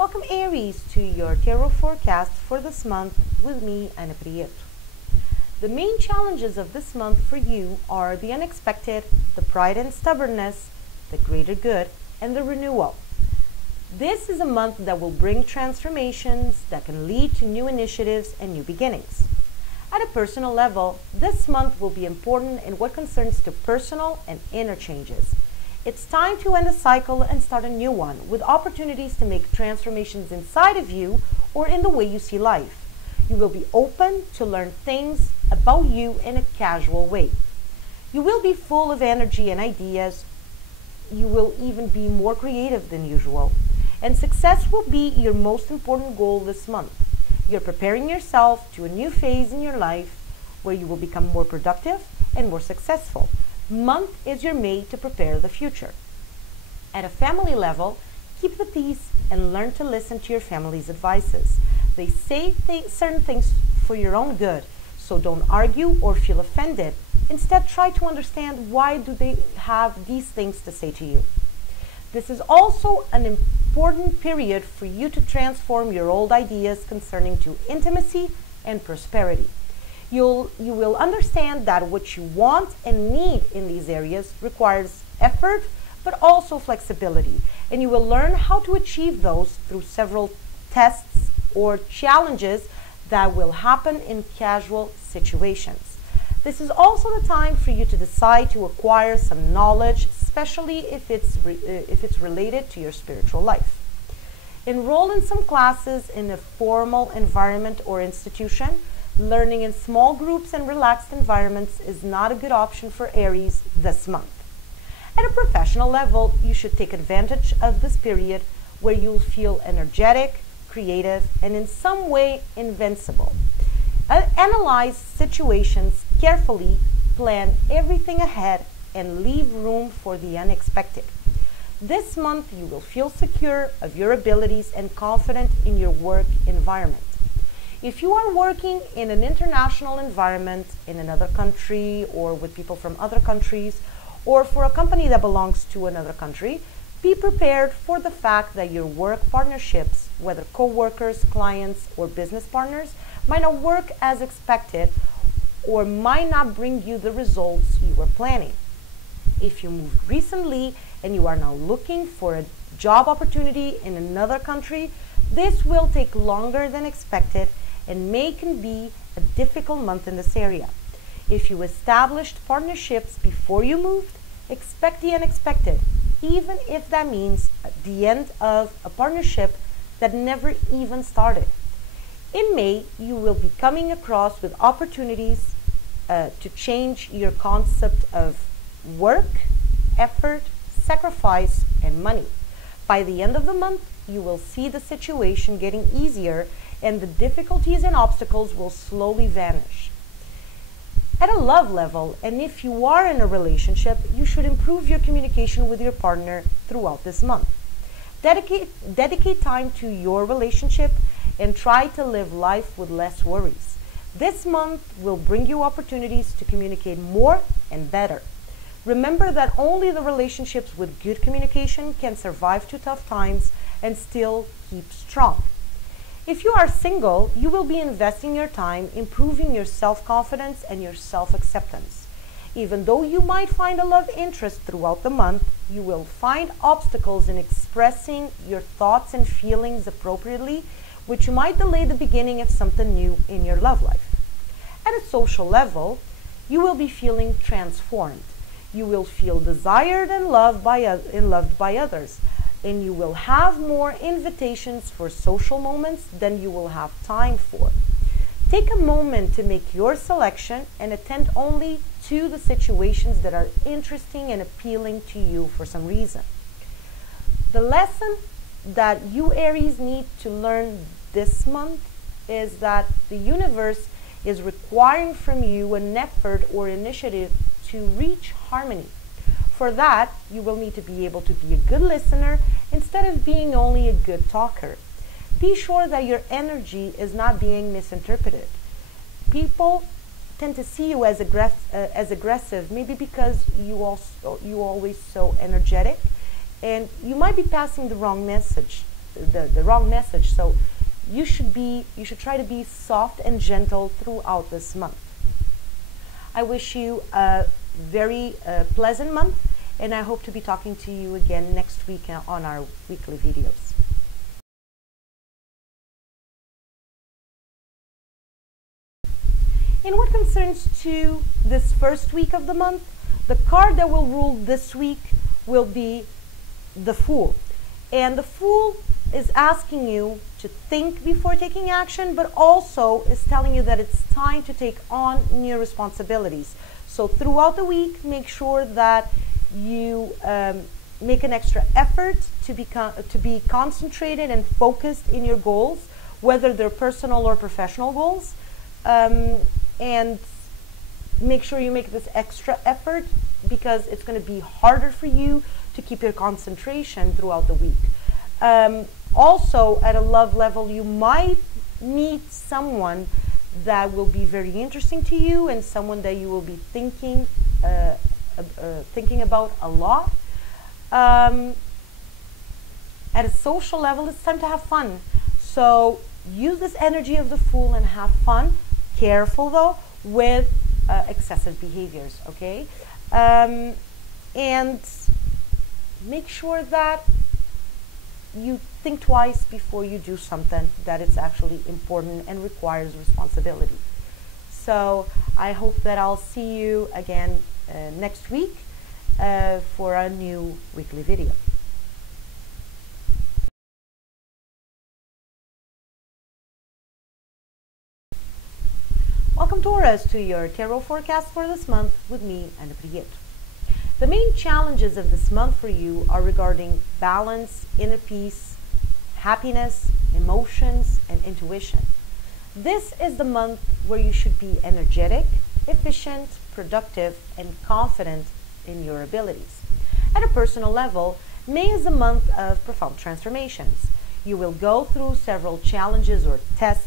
Welcome Aries to your tarot forecast for this month with me, Ana Prieto. The main challenges of this month for you are the unexpected, the pride and stubbornness, the greater good, and the renewal. This is a month that will bring transformations that can lead to new initiatives and new beginnings. At a personal level, this month will be important in what concerns to personal and inner changes. It's time to end a cycle and start a new one with opportunities to make transformations inside of you or in the way you see life. You will be open to learn things about you in a casual way. You will be full of energy and ideas. You will even be more creative than usual. And success will be your most important goal this month. You're preparing yourself to a new phase in your life where you will become more productive and more successful. Month is your mate to prepare the future. At a family level, keep the peace and learn to listen to your family's advices. They say certain things for your own good, so don't argue or feel offended. Instead, try to understand why do they have these things to say to you. This is also an important period for you to transform your old ideas concerning to intimacy and prosperity. You will understand that what you want and need in these areas requires effort, but also flexibility. And you will learn how to achieve those through several tests or challenges that will happen in casual situations. This is also the time for you to decide to acquire some knowledge, especially if it's related to your spiritual life. Enroll in some classes in a formal environment or institution. Learning in small groups and relaxed environments is not a good option for Aries this month. At a professional level, you should take advantage of this period where you'll feel energetic, creative, and in some way invincible. Analyze situations carefully, plan everything ahead, and leave room for the unexpected. This month, you will feel secure of your abilities and confident in your work environment. If you are working in an international environment in another country or with people from other countries or for a company that belongs to another country, be prepared for the fact that your work partnerships, whether co-workers, clients, or business partners, might not work as expected or might not bring you the results you were planning. If you moved recently and you are now looking for a job opportunity in another country, this will take longer than expected and can be a difficult month in this area. If you established partnerships before you moved, expect the unexpected, even if that means the end of a partnership that never even started. In May, you will be coming across with opportunities to change your concept of work, effort, sacrifice, and money. By the end of the month, you will see the situation getting easier and the difficulties and obstacles will slowly vanish. At a love level, and if you are in a relationship, you should improve your communication with your partner throughout this month. Dedicate time to your relationship and try to live life with less worries. This month will bring you opportunities to communicate more and better. Remember that only the relationships with good communication can survive to tough times and still keep strong. If you are single, you will be investing your time improving your self-confidence and your self-acceptance. Even though you might find a love interest throughout the month, you will find obstacles in expressing your thoughts and feelings appropriately, which might delay the beginning of something new in your love life. At a social level, you will be feeling transformed. You will feel desired and loved by others. And you will have more invitations for social moments than you will have time for. Take a moment to make your selection and attend only to the situations that are interesting and appealing to you for some reason. The lesson that you Aries need to learn this month is that the universe is requiring from you an effort or initiative to reach harmony. For that, you will need to be able to be a good listener instead of being only a good talker. Be sure that your energy is not being misinterpreted. People tend to see you as aggressive, maybe because you always so energetic, and you might be passing the wrong message. the wrong message. So you should try to be soft and gentle throughout this month. I wish you a very pleasant month, and I hope to be talking to you again next week on our weekly videos. In what concerns to this first week of the month, the card that will rule this week will be the Fool. And the Fool is asking you to think before taking action, but also is telling you that it's time to take on new responsibilities. So throughout the week, make sure that you make an extra effort to be concentrated and focused in your goals, whether they're personal or professional goals. And make sure you make this extra effort, because it's going to be harder for you to keep your concentration throughout the week. Also, at a love level, you might meet someone that will be very interesting to you, and someone that you will be thinking about a lot. At a social level, it's time to have fun. So use this energy of the Fool and have fun. Careful though with excessive behaviors, okay? And make sure that you think twice before you do something that is actually important and requires responsibility. So I hope that I'll see you again next week for a new weekly video. Welcome, Taurus, to your tarot forecast for this month with me, Ana Prieto. The main challenges of this month for you are regarding balance, inner peace, happiness, emotions, and intuition. This is the month where you should be energetic, efficient, productive, and confident in your abilities. At a personal level, May is a month of profound transformations. You will go through several challenges or tests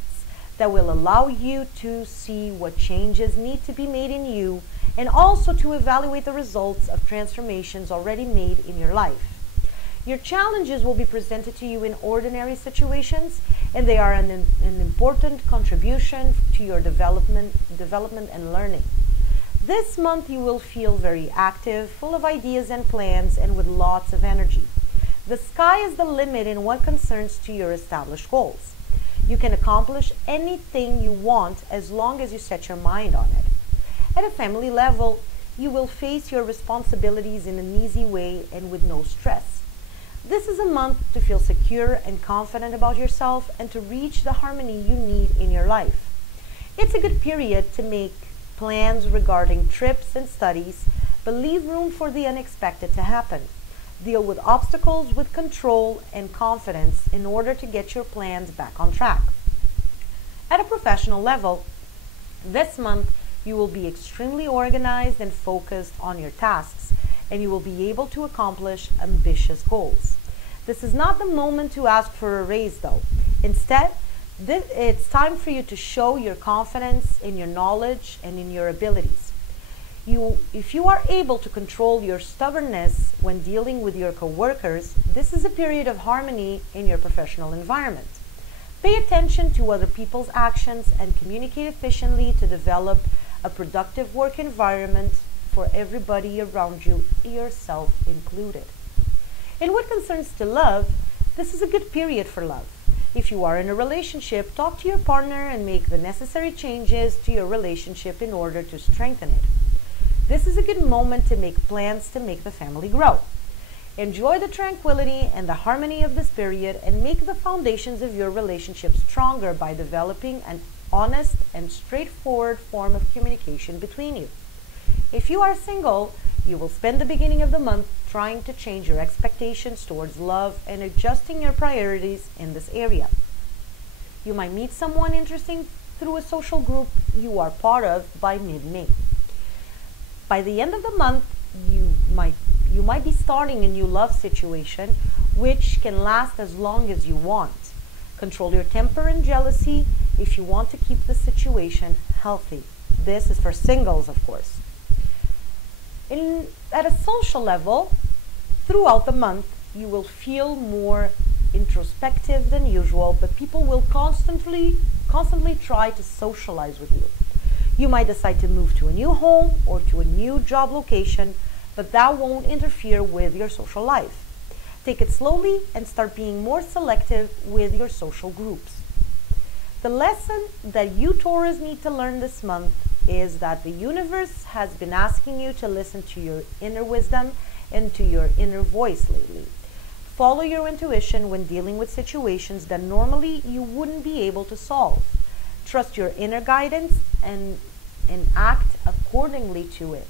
that will allow you to see what changes need to be made in you, and also to evaluate the results of transformations already made in your life. Your challenges will be presented to you in ordinary situations, and they are an important contribution to your development and learning. This month you will feel very active, full of ideas and plans, and with lots of energy. The sky is the limit in what concerns to your established goals. You can accomplish anything you want as long as you set your mind on it. At a family level, you will face your responsibilities in an easy way and with no stress. This is a month to feel secure and confident about yourself and to reach the harmony you need in your life. It's a good period to make plans regarding trips and studies, but leave room for the unexpected to happen. Deal with obstacles with control and confidence in order to get your plans back on track. At a professional level, this month you will be extremely organized and focused on your tasks, and you will be able to accomplish ambitious goals. This is not the moment to ask for a raise though. Instead, it's time for you to show your confidence in your knowledge and in your abilities. If you are able to control your stubbornness when dealing with your coworkers, this is a period of harmony in your professional environment. Pay attention to other people's actions and communicate efficiently to develop a productive work environment for everybody around you, yourself included. In what concerns to love, this is a good period for love. If you are in a relationship, talk to your partner and make the necessary changes to your relationship in order to strengthen it. This is a good moment to make plans to make the family grow. Enjoy the tranquility and the harmony of this period and make the foundations of your relationship stronger by developing an honest and straightforward form of communication between you. If you are single, you will spend the beginning of the month trying to change your expectations towards love and adjusting your priorities in this area. You might meet someone interesting through a social group you are part of by mid-May. By the end of the month, you might be starting a new love situation, which can last as long as you want. Control your temper and jealousy if you want to keep the situation healthy. This is for singles, of course. At a social level, throughout the month, you will feel more introspective than usual, but people will constantly try to socialize with you. You might decide to move to a new home or to a new job location, but that won't interfere with your social life. Take it slowly and start being more selective with your social groups. The lesson that you Taurus need to learn this month is that the universe has been asking you to listen to your inner wisdom and to your inner voice lately. Follow your intuition when dealing with situations that normally you wouldn't be able to solve. Trust your inner guidance and act accordingly to it.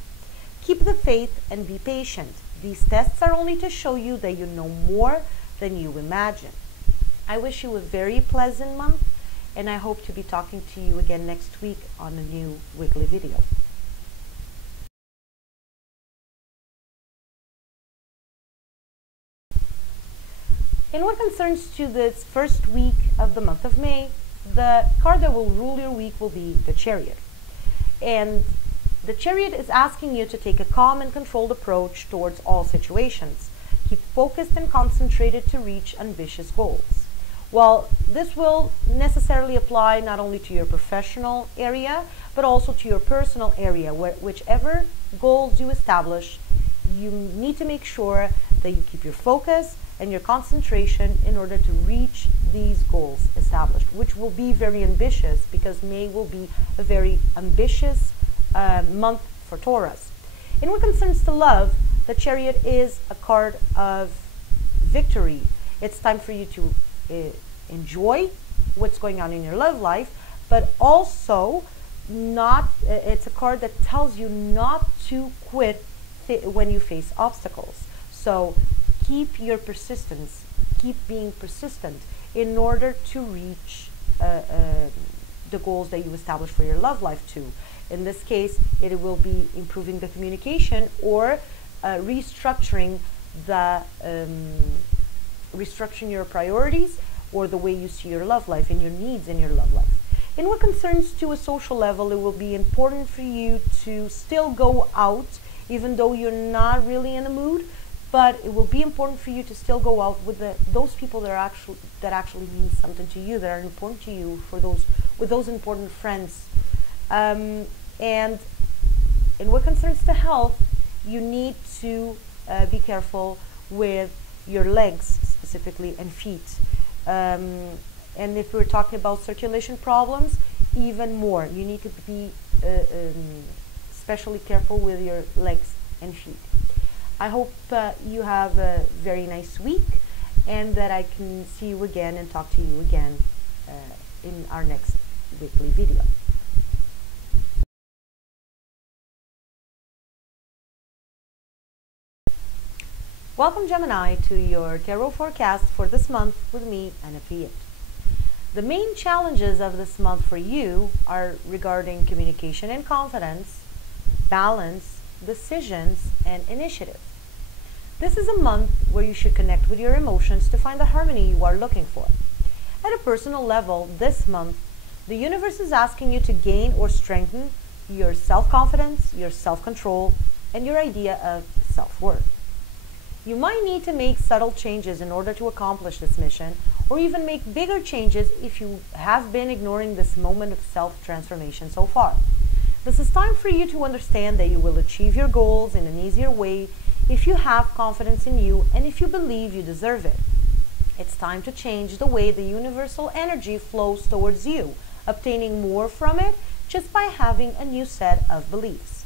Keep the faith and be patient. These tests are only to show you that you know more than you imagine. I wish you a very pleasant month, and I hope to be talking to you again next week on a new weekly video. In what concerns to this first week of the month of May, the card that will rule your week will be the Chariot. And the Chariot is asking you to take a calm and controlled approach towards all situations. Keep focused and concentrated to reach ambitious goals. Well, this will necessarily apply not only to your professional area, but also to your personal area, whichever goals you establish, you need to make sure that you keep your focus and your concentration in order to reach these goals established, which will be very ambitious because May will be a very ambitious month for Taurus. In what concerns to love, the Chariot is a card of victory. It's time for you to enjoy what's going on in your love life, but also it's a card that tells you not to quit when you face obstacles. So keep your persistence, keep being persistent in order to reach the goals that you establish for your love life too. In this case, it will be improving the communication or restructuring your priorities or the way you see your love life and your needs in your love life. In what concerns to a social level, it will be important for you to still go out even though you're not really in the mood, but it will be important for you to still go out with those people that actually mean something to you, that are important to you, with those important friends. And in what concerns to health, you need to be careful with your legs specifically and feet. And if we're talking about circulation problems, even more. You need to be especially careful with your legs and feet. I hope you have a very nice week and that I can see you again and talk to you again in our next weekly video. Welcome, Gemini, to your tarot forecast for this month with me, Anna Piet. The main challenges of this month for you are regarding communication and confidence, balance, decisions, and initiative. This is a month where you should connect with your emotions to find the harmony you are looking for. At a personal level, this month, the universe is asking you to gain or strengthen your self-confidence, your self-control, and your idea of self-worth. You might need to make subtle changes in order to accomplish this mission, or even make bigger changes if you have been ignoring this moment of self-transformation so far. This is time for you to understand that you will achieve your goals in an easier way if you have confidence in you and if you believe you deserve it. It's time to change the way the universal energy flows towards you, obtaining more from it just by having a new set of beliefs.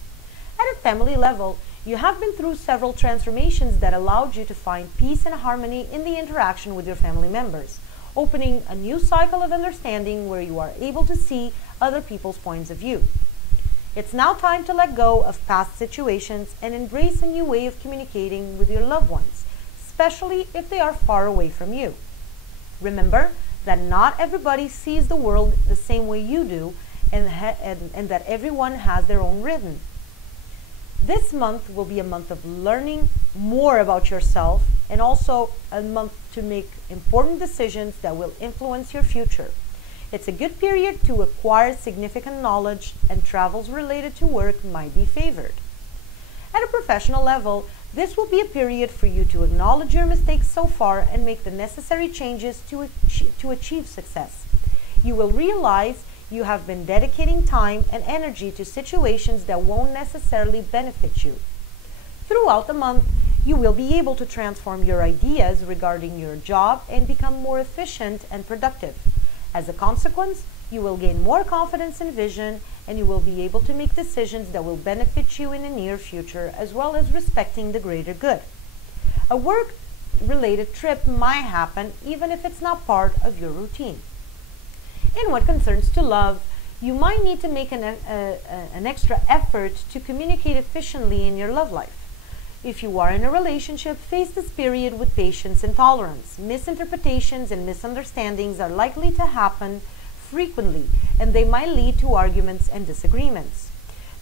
At a family level, you have been through several transformations that allowed you to find peace and harmony in the interaction with your family members, opening a new cycle of understanding where you are able to see other people's points of view. It's now time to let go of past situations and embrace a new way of communicating with your loved ones, especially if they are far away from you. Remember that not everybody sees the world the same way you do, and that everyone has their own rhythm. This month will be a month of learning more about yourself and also a month to make important decisions that will influence your future. It's a good period to acquire significant knowledge, and travels related to work might be favored. At a professional level, This will be a period for you to acknowledge your mistakes so far and make the necessary changes to achieve success. You will realize you have been dedicating time and energy to situations that won't necessarily benefit you. Throughout the month, you will be able to transform your ideas regarding your job and become more efficient and productive. As a consequence, you will gain more confidence and vision, and you will be able to make decisions that will benefit you in the near future, as well as respecting the greater good. A work-related trip might happen even if it's not part of your routine. In what concerns to love, you might need to make an extra effort to communicate efficiently in your love life. If you are in a relationship, face this period with patience and tolerance. Misinterpretations and misunderstandings are likely to happen frequently, and they might lead to arguments and disagreements.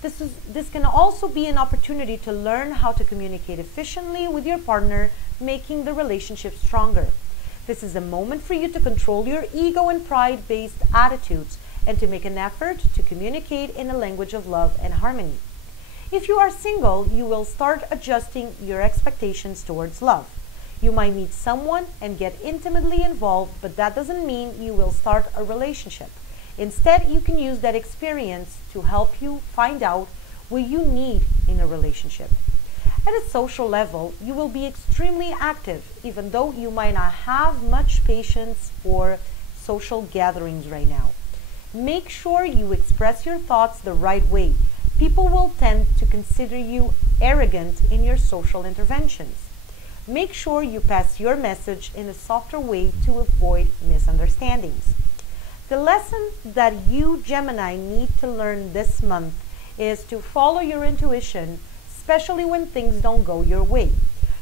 This can also be an opportunity to learn how to communicate efficiently with your partner, making the relationship stronger. This is a moment for you to control your ego and pride-based attitudes and to make an effort to communicate in a language of love and harmony. If you are single, you will start adjusting your expectations towards love. You might meet someone and get intimately involved, but that doesn't mean you will start a relationship. Instead, you can use that experience to help you find out what you need in a relationship. At a social level, you will be extremely active, even though you might not have much patience for social gatherings right now. Make sure you express your thoughts the right way. People will tend to consider you arrogant in your social interventions. Make sure you pass your message in a softer way to avoid misunderstandings. The lesson that you, Gemini, need to learn this month is to follow your intuition, especially when things don't go your way.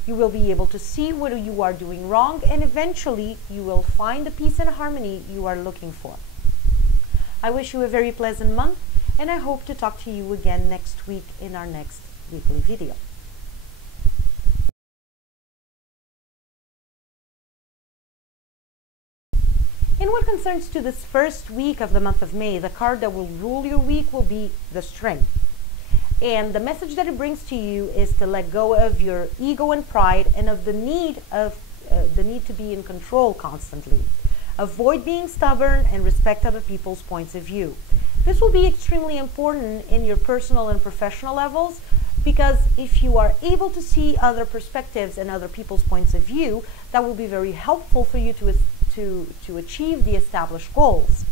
You will be able to see what you are doing wrong, and eventually you will find the peace and harmony you are looking for. I wish you a very pleasant month, and I hope to talk to you again next week in our next weekly video. In what concerns to this first week of the month of May, the card that will rule your week will be the Strength. And the message that it brings to you is to let go of your ego and pride and of the need to be in control constantly. Avoid being stubborn and respect other people's points of view. This will be extremely important in your personal and professional levels, because if you are able to see other perspectives and other people's points of view, that will be very helpful for you to achieve the established goals.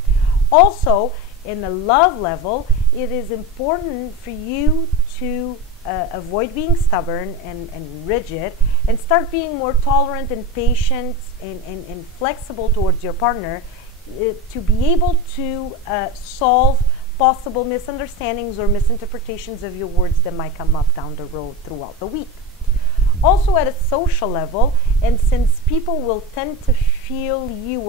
Also, in the love level, it is important for you to avoid being stubborn and rigid and start being more tolerant and patient and flexible towards your partner to be able to solve possible misunderstandings or misinterpretations of your words that might come up down the road throughout the week. Also at a social level, and since people will tend to feel you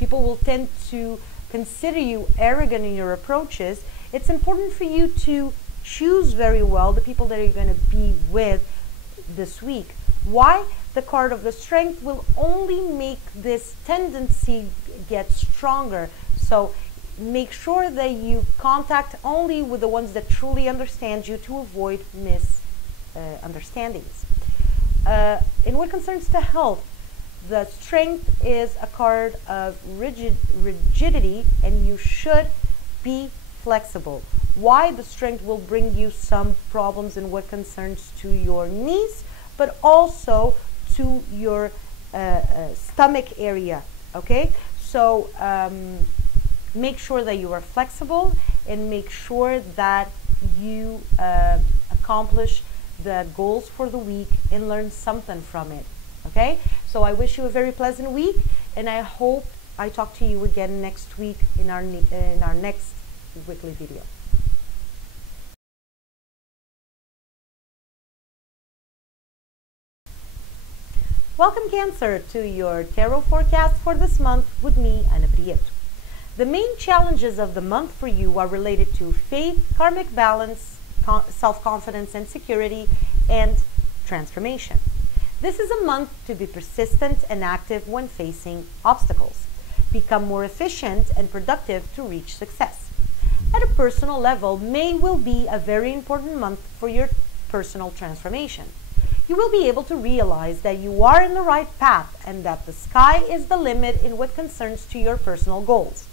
people will tend to consider you arrogant in your approaches, it's important for you to choose very well the people that you're going to be with this week. Why? The card of the Strength will only make this tendency get stronger. So make sure that you contact only with the ones that truly understand you to avoid misunderstandings. In what concerns to health, the Strength is a card of rigidity, and you should be flexible. Why? The Strength will bring you some problems in what concerns to your knees, but also to your stomach area. Okay, so make sure that you are flexible and make sure that you accomplish the goals for the week and learn something from it. Okay, so I wish you a very pleasant week, and I hope I talk to you again next week in our next weekly video. Welcome, Cancer, to your tarot forecast for this month with me, Ana Prieto. The main challenges of the month for you are related to faith, karmic balance, self-confidence and security, and transformation. This is a month to be persistent and active when facing obstacles. Become more efficient and productive to reach success. At a personal level, May will be a very important month for your personal transformation. You will be able to realize that you are in the right path and that the sky is the limit in what concerns to your personal goals.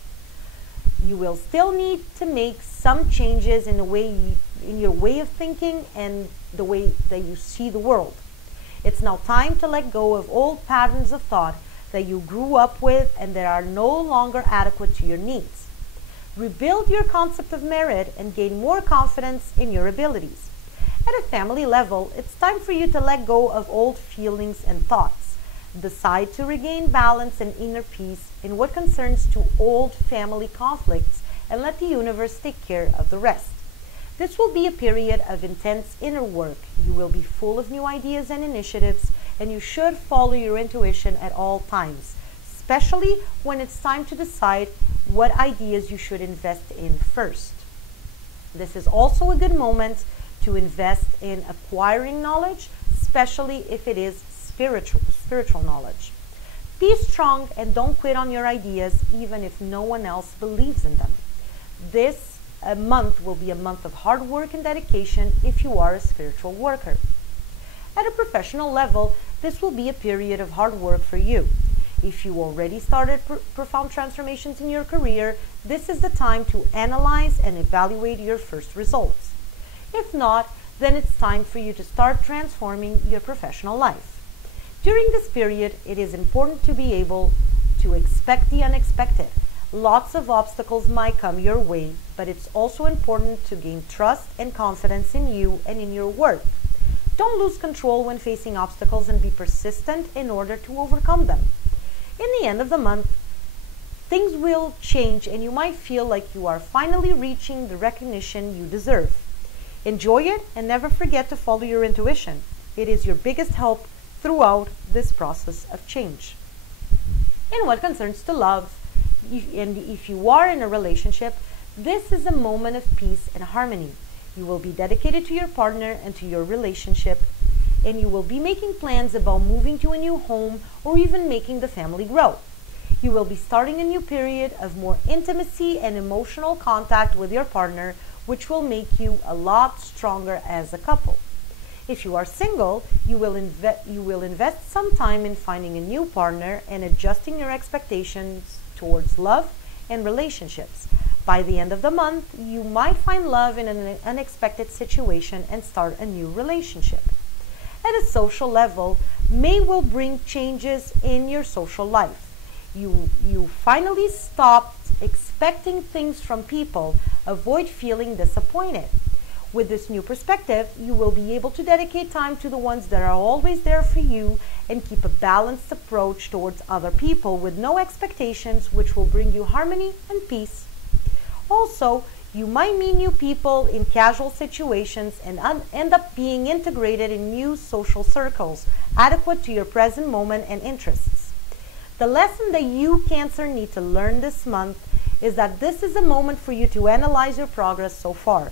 You will still need to make some changes in your way of thinking and the way that you see the world. It's now time to let go of old patterns of thought that you grew up with and that are no longer adequate to your needs. Rebuild your concept of merit and gain more confidence in your abilities. At a family level, it's time for you to let go of old feelings and thoughts. Decide to regain balance and inner peace in what concerns to old family conflicts and let the universe take care of the rest. This will be a period of intense inner work. You will be full of new ideas and initiatives, and you should follow your intuition at all times, especially when it's time to decide what ideas you should invest in first. This is also a good moment to invest in acquiring knowledge, especially if it is spiritual knowledge. Be strong and don't quit on your ideas, even if no one else believes in them. This month will be a month of hard work and dedication if you are a spiritual worker. At a professional level, this will be a period of hard work for you. If you already started profound transformations in your career, this is the time to analyze and evaluate your first results. If not, then it's time for you to start transforming your professional life. During this period, it is important to be able to expect the unexpected. Lots of obstacles might come your way, but it's also important to gain trust and confidence in you and in your work. Don't lose control when facing obstacles and be persistent in order to overcome them. In the end of the month, things will change and you might feel like you are finally reaching the recognition you deserve. Enjoy it and never forget to follow your intuition. It is your biggest help throughout this process of change. In what concerns to love, if you are in a relationship, this is a moment of peace and harmony. You will be dedicated to your partner and to your relationship, and you will be making plans about moving to a new home or even making the family grow. You will be starting a new period of more intimacy and emotional contact with your partner, which will make you a lot stronger as a couple. If you are single, you will invest some time in finding a new partner and adjusting your expectations towards love and relationships. By the end of the month, you might find love in an unexpected situation and start a new relationship. At a social level, May will bring changes in your social life. You finally stopped expecting things from people. Avoid feeling disappointed. With this new perspective, you will be able to dedicate time to the ones that are always there for you and keep a balanced approach towards other people with no expectations, which will bring you harmony and peace. Also, you might meet new people in casual situations and end up being integrated in new social circles, adequate to your present moment and interests. The lesson that you, Cancer, need to learn this month is that this is a moment for you to analyze your progress so far.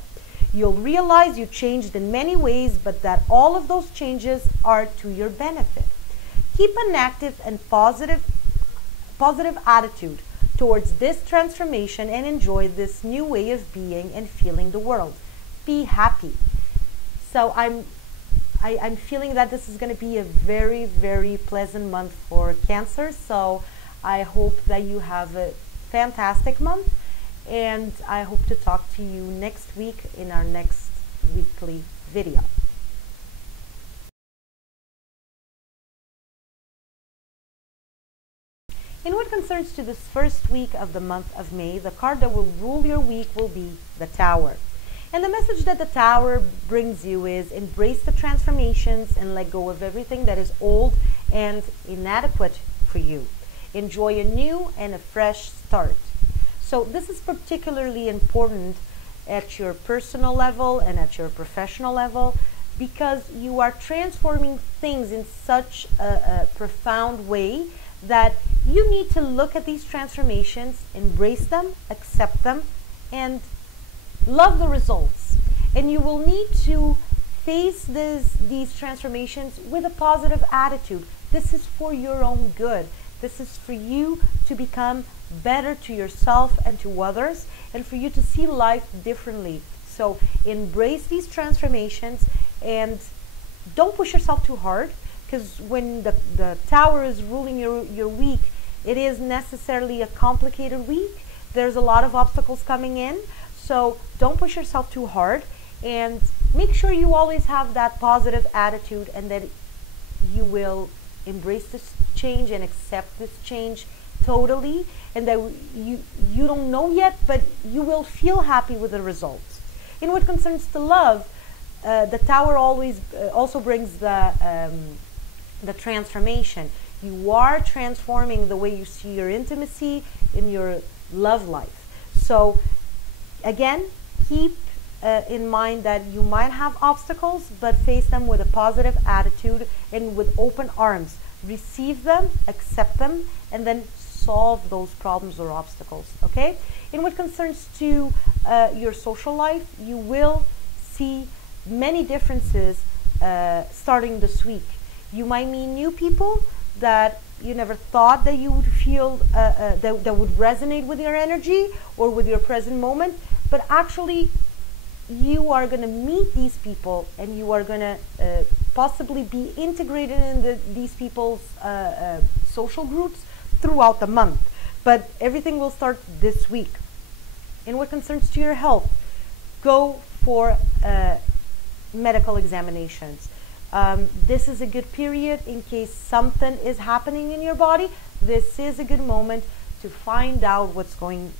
You'll realize you changed in many ways, but that all of those changes are to your benefit. Keep an active and positive attitude towards this transformation and enjoy this new way of being and feeling the world. Be happy. So I'm feeling that this is going to be a very, very pleasant month for Cancer. So I hope that you have a fantastic month, and I hope to talk to you next week in our next weekly video. In what concerns to this first week of the month of May, the card that will rule your week will be the Tower. And the message that the Tower brings you is embrace the transformations and let go of everything that is old and inadequate for you. Enjoy a new and a fresh start. So this is particularly important at your personal level and at your professional level, because you are transforming things in such a profound way that you need to look at these transformations, embrace them, accept them, and love the results. And you will need to face these transformations with a positive attitude. This is for your own good. This is for you to become better to yourself and to others, and for you to see life differently. So embrace these transformations And don't push yourself too hard, because when the Tower is ruling your week, it is necessarily a complicated week. There's a lot of obstacles coming in, so don't push yourself too hard, and make sure you always have that positive attitude, and that you will embrace this change and accept this change totally, and that you don't know yet, but you will feel happy with the results. In what concerns to love, the Tower always also brings the transformation. You are transforming the way you see your intimacy in your love life. So again, keep in mind that you might have obstacles, but face them with a positive attitude and with open arms. Receive them, accept them, and then solve those problems or obstacles. Okay? In what concerns to your social life, you will see many differences starting this week. You might meet new people that you never thought that you would feel that would resonate with your energy or with your present moment, but actually you are going to meet these people, and you are going to possibly be integrated in these people's social groups throughout the month. But everything will start this week. In what concerns to your health, go for medical examinations. This is a good period in case something is happening in your body. This is a good moment to find out what's going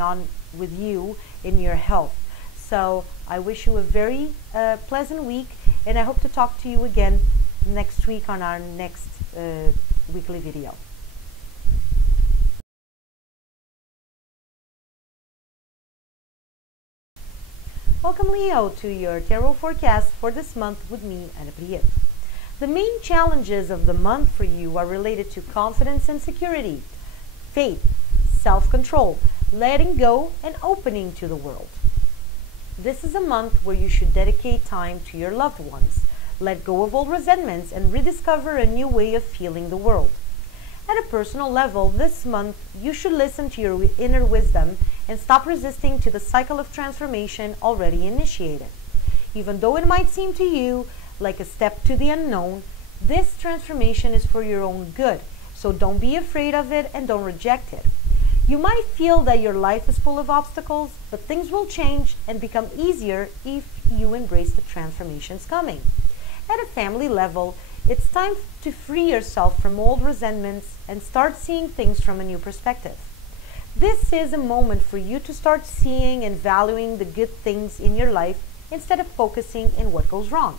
on with you in your health. So I wish you a very pleasant week, and I hope to talk to you again next week on our next weekly video. Welcome, Leo, to your tarot forecast for this month with me, Ana Prieto. The main challenges of the month for you are related to confidence and security, faith, self-control, letting go, and opening to the world. This is a month where you should dedicate time to your loved ones, let go of old resentments, and rediscover a new way of feeling the world. At a personal level, this month, you should listen to your inner wisdom and stop resisting to the cycle of transformation already initiated. Even though it might seem to you like a step to the unknown, this transformation is for your own good, so don't be afraid of it and don't reject it. You might feel that your life is full of obstacles, but things will change and become easier if you embrace the transformations coming. At a family level, it's time to free yourself from old resentments and start seeing things from a new perspective. This is a moment for you to start seeing and valuing the good things in your life instead of focusing on what goes wrong.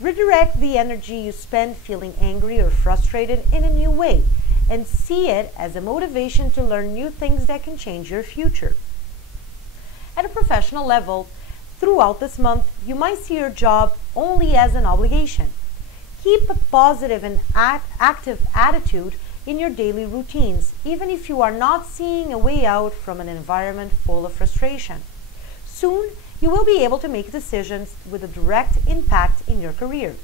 Redirect the energy you spend feeling angry or frustrated in a new way, and see it as a motivation to learn new things that can change your future. At a professional level, throughout this month, you might see your job only as an obligation. Keep a positive and active attitude in your daily routines, even if you are not seeing a way out from an environment full of frustration. Soon, you will be able to make decisions with a direct impact in your career.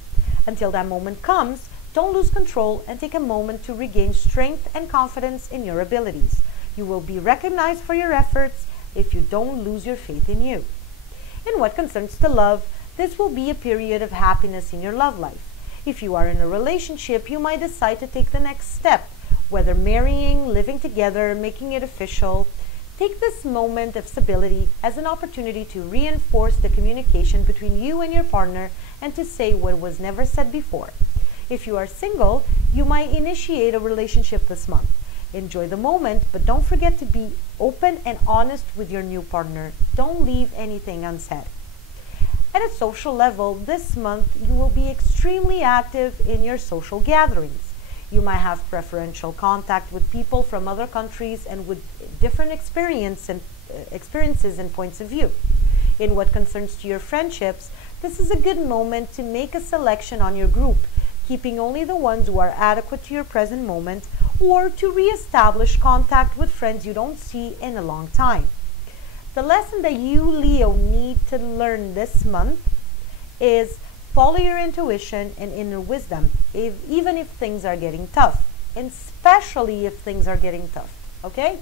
Until that moment comes, don't lose control and take a moment to regain strength and confidence in your abilities. You will be recognized for your efforts if you don't lose your faith in you. In what concerns to love, this will be a period of happiness in your love life. If you are in a relationship, you might decide to take the next step, whether marrying, living together, making it official. Take this moment of stability as an opportunity to reinforce the communication between you and your partner and to say what was never said before. If you are single, you might initiate a relationship this month. Enjoy the moment, but don't forget to be open and honest with your new partner. Don't leave anything unsaid. At a social level, this month you will be extremely active in your social gatherings. You might have preferential contact with people from other countries and with different experiences and points of view. In what concerns to your friendships, this is a good moment to make a selection on your group, keeping only the ones who are adequate to your present moment, or to re-establish contact with friends you don't see in a long time. The lesson that you, Leo, need to learn this month is follow your intuition and inner wisdom, even if things are getting tough, and especially if things are getting tough, okay?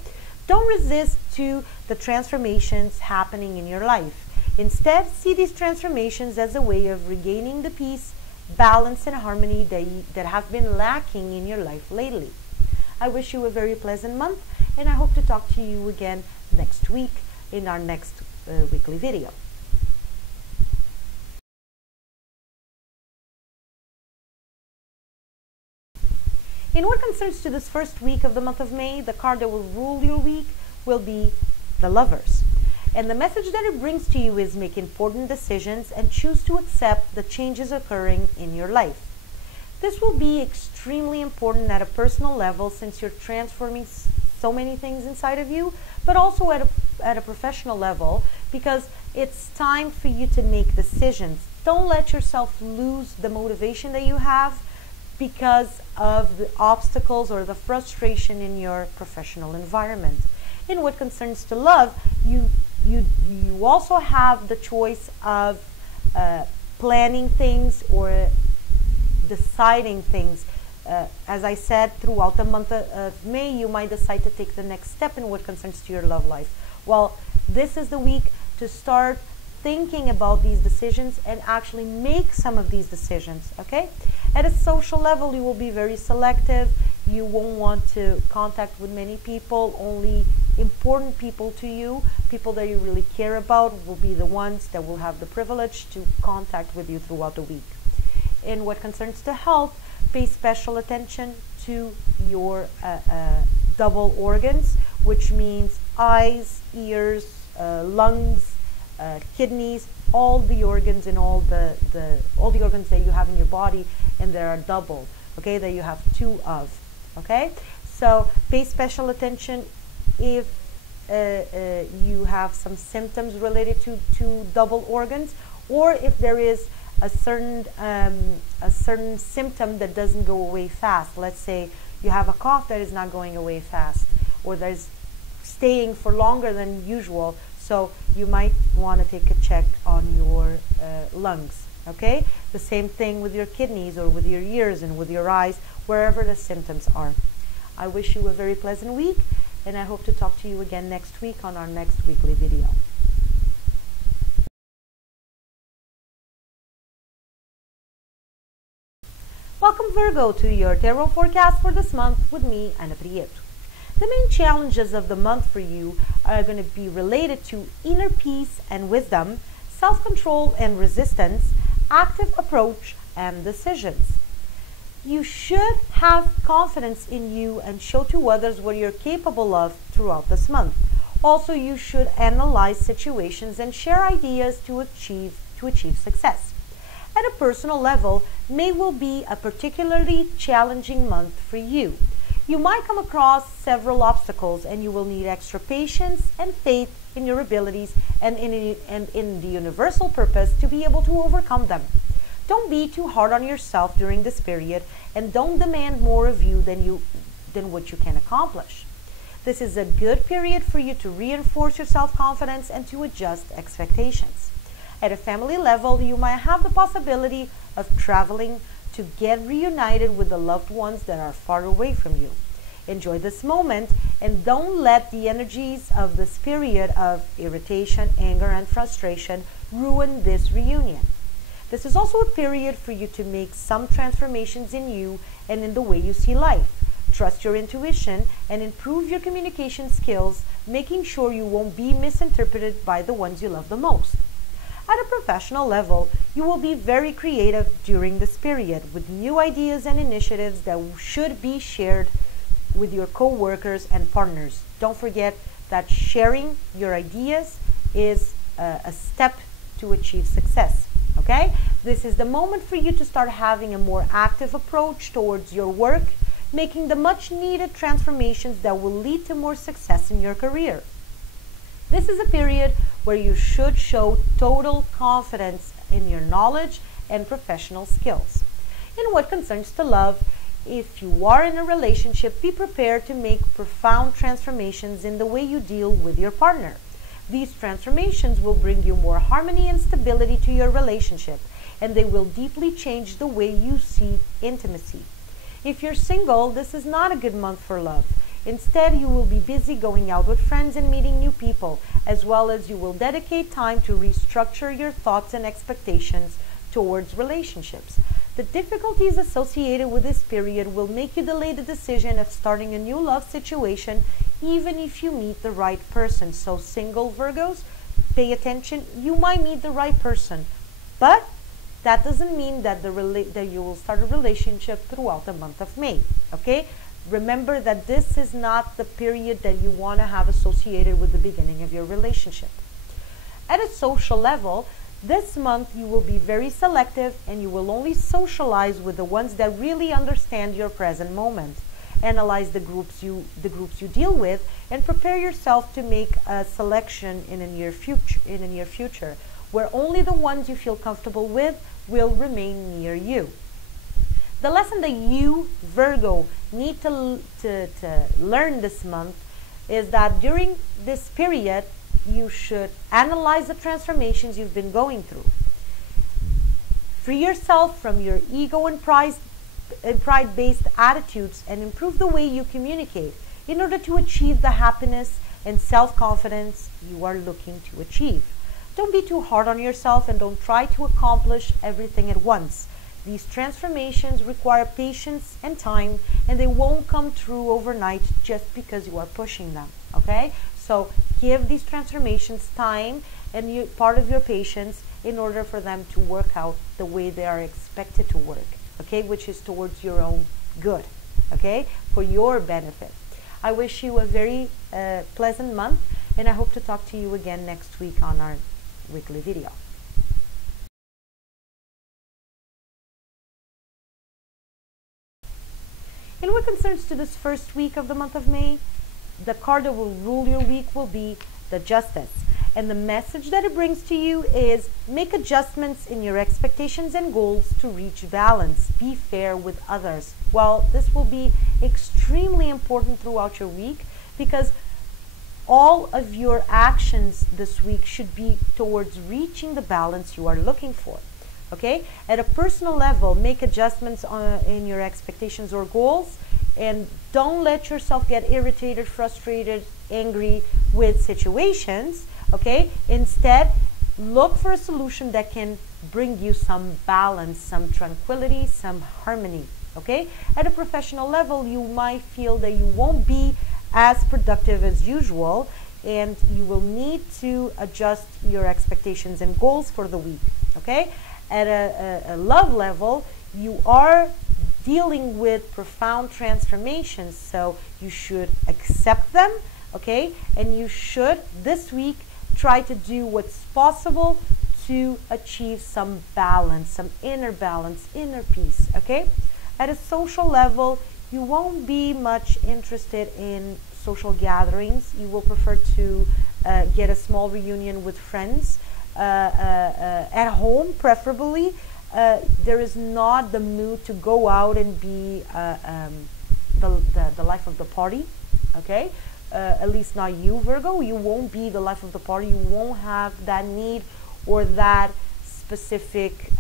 Don't resist to the transformations happening in your life. Instead, see these transformations as a way of regaining the peace, balance, and harmony that have been lacking in your life lately. I wish you a very pleasant month, and I hope to talk to you again next week in our next weekly video. In what concerns to this first week of the month of May, the card that will rule your week will be the Lovers. And the message that it brings to you is make important decisions and choose to accept the changes occurring in your life. This will be extremely important at a personal level since you're transforming so many things inside of you, but also at a professional level because it's time for you to make decisions. Don't let yourself lose the motivation that you have because of the obstacles or the frustration in your professional environment. In what concerns to love, you also have the choice of planning things or deciding things. As I said, throughout the month of May, you might decide to take the next step in what concerns to your love life. Well, this is the week to start thinking about these decisions and actually make some of these decisions, okay? At a social level, you will be very selective. You won't want to contact with many people. Only important people to you, people that you really care about, will be the ones that will have the privilege to contact with you throughout the week. In what concerns to health, pay special attention to your double organs, which means eyes, ears, lungs, kidneys, all the organs and all the organs that you have in your body, and there are double, okay, that you have two of, okay? So pay special attention if you have some symptoms related to double organs, or if there is a certain symptom that doesn't go away fast. Let's say you have a cough that is not going away fast, or that is staying for longer than usual. So you might want to take a check on your lungs, okay? The same thing with your kidneys or with your ears and with your eyes, wherever the symptoms are. I wish you a very pleasant week, and I hope to talk to you again next week on our next weekly video. Welcome, Virgo, to your tarot forecast for this month with me, Ana Prieto. The main challenges of the month for you are going to be related to inner peace and wisdom, self-control and resistance, active approach, and decisions. You should have confidence in you and show to others what you're capable of throughout this month. Also, you should analyze situations and share ideas to achieve success. At a personal level, May will be a particularly challenging month for you. You might come across several obstacles and you will need extra patience and faith in your abilities and in the universal purpose to be able to overcome them. Don't be too hard on yourself during this period and don't demand more of you than what you can accomplish. This is a good period for you to reinforce your self-confidence and to adjust expectations. At a family level, you might have the possibility of traveling to get reunited with the loved ones that are far away from you. Enjoy this moment and don't let the energies of this period of irritation, anger, and frustration ruin this reunion. This is also a period for you to make some transformations in you and in the way you see life. Trust your intuition and improve your communication skills, making sure you won't be misinterpreted by the ones you love the most. At a professional level, you will be very creative during this period with new ideas and initiatives that should be shared with your co-workers and partners. Don't forget that sharing your ideas is a step to achieve success, okay? This is the moment for you to start having a more active approach towards your work, making the much needed transformations that will lead to more success in your career. This is a period where you should show total confidence in your knowledge and professional skills. In what concerns to love, if you are in a relationship, be prepared to make profound transformations in the way you deal with your partner. These transformations will bring you more harmony and stability to your relationship, and they will deeply change the way you see intimacy. If you're single, this is not a good month for love. Instead, you will be busy going out with friends and meeting new people, as well as you will dedicate time to restructure your thoughts and expectations towards relationships. The difficulties associated with this period will make you delay the decision of starting a new love situation, even if you meet the right person. So single Virgos, pay attention. You might meet the right person, but that doesn't mean that that you will start a relationship throughout the month of May. Okay? Remember that this is not the period that you want to have associated with the beginning of your relationship. At a social level, this month you will be very selective and you will only socialize with the ones that really understand your present moment. Analyze the groups you deal with and prepare yourself to make a selection in the near future, where only the ones you feel comfortable with will remain near you. The lesson that you, Virgo, need to learn this month is that during this period, you should analyze the transformations you've been going through. Free yourself from your ego and pride-based attitudes and improve the way you communicate in order to achieve the happiness and self-confidence you are looking to achieve. Don't be too hard on yourself and don't try to accomplish everything at once. These transformations require patience and time, and they won't come through overnight just because you are pushing them, okay? So give these transformations time and part of your patience in order for them to work out the way they are expected to work, okay? Which is towards your own good, okay? For your benefit. I wish you a very pleasant month, and I hope to talk to you again next week on our weekly video. In what concerns to this first week of the month of May, the card that will rule your week will be the Justice. And the message that it brings to you is make adjustments in your expectations and goals to reach balance. Be fair with others. Well, this will be extremely important throughout your week because all of your actions this week should be towards reaching the balance you are looking for. Okay? At a personal level, make adjustments in your expectations or goals, and don't let yourself get irritated, frustrated, angry with situations. Okay? Instead, look for a solution that can bring you some balance, some tranquility, some harmony. Okay? At a professional level, you might feel that you won't be as productive as usual, and you will need to adjust your expectations and goals for the week. Okay? At a love level, you are dealing with profound transformations, so you should accept them, okay? And you should, this week, try to do what's possible to achieve some balance, some inner balance, inner peace, okay? At a social level, you won't be much interested in social gatherings. You will prefer to get a small reunion with friends, at home preferably. There is not the mood to go out and be the life of the party, okay? At least not you, Virgo. You won't be the life of the party. You won't have that need or that specific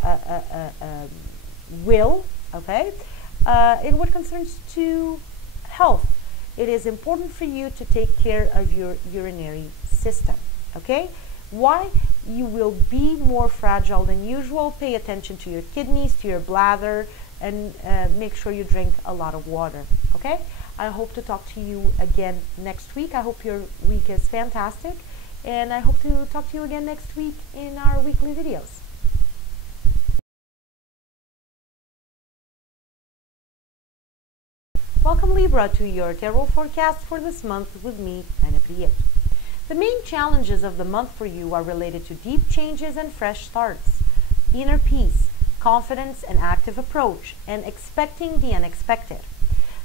will, okay? In what concerns to health, it is important for you to take care of your urinary system, okay? Why? You will be more fragile than usual. Pay attention to your kidneys, to your bladder, and make sure you drink a lot of water, okay? I hope to talk to you again next week. I hope your week is fantastic, and I hope to talk to you again next week in our weekly videos. Welcome, Libra, to your tarot forecast for this month with me, Ana Prieto. The main challenges of the month for you are related to deep changes and fresh starts, inner peace, confidence and active approach, and expecting the unexpected.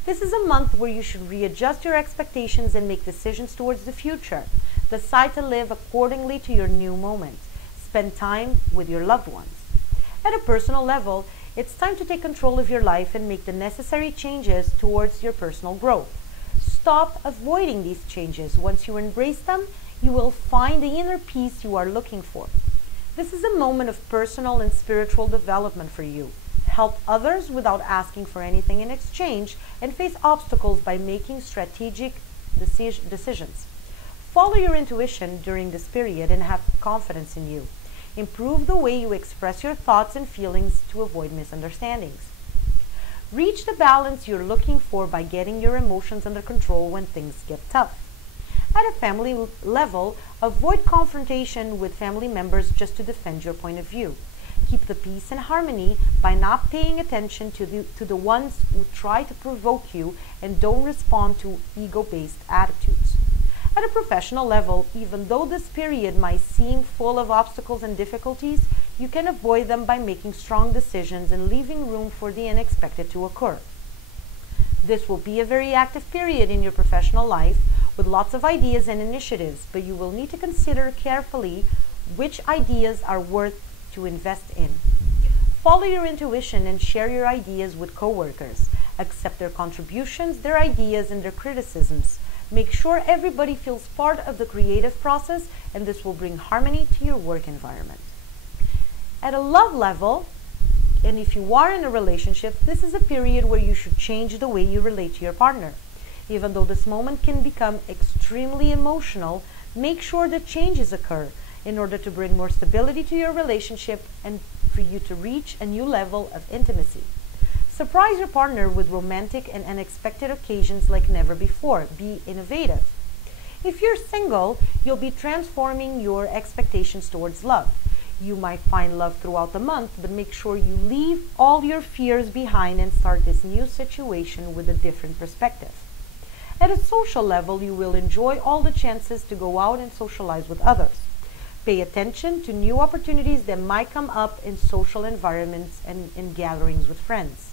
This is a month where you should readjust your expectations and make decisions towards the future. Decide to live accordingly to your new moment. Spend time with your loved ones. At a personal level, it's time to take control of your life and make the necessary changes towards your personal growth. Stop avoiding these changes. Once you embrace them, you will find the inner peace you are looking for. This is a moment of personal and spiritual development for you. help others without asking for anything in exchange, and face obstacles by making strategic decisions. Follow your intuition during this period and have confidence in you. Improve the way you express your thoughts and feelings to avoid misunderstandings. Reach the balance you're looking for by getting your emotions under control when things get tough. At a family level, avoid confrontation with family members just to defend your point of view. Keep the peace and harmony by not paying attention to the ones who try to provoke you and don't respond to ego-based attitudes. At a professional level, even though this period might seem full of obstacles and difficulties, you can avoid them by making strong decisions and leaving room for the unexpected to occur. This will be a very active period in your professional life with lots of ideas and initiatives, but you will need to consider carefully which ideas are worth to invest in. Follow your intuition and share your ideas with coworkers. Accept their contributions, their ideas, and their criticisms. Make sure everybody feels part of the creative process, and this will bring harmony to your work environment. At a love level, and if you are in a relationship, this is a period where you should change the way you relate to your partner. Even though this moment can become extremely emotional, make sure that changes occur in order to bring more stability to your relationship and for you to reach a new level of intimacy. Surprise your partner with romantic and unexpected occasions like never before. Be innovative. If you're single, you'll be transforming your expectations towards love. You might find love throughout the month, but make sure you leave all your fears behind and start this new situation with a different perspective. At a social level, you will enjoy all the chances to go out and socialize with others. Pay attention to new opportunities that might come up in social environments and in gatherings with friends.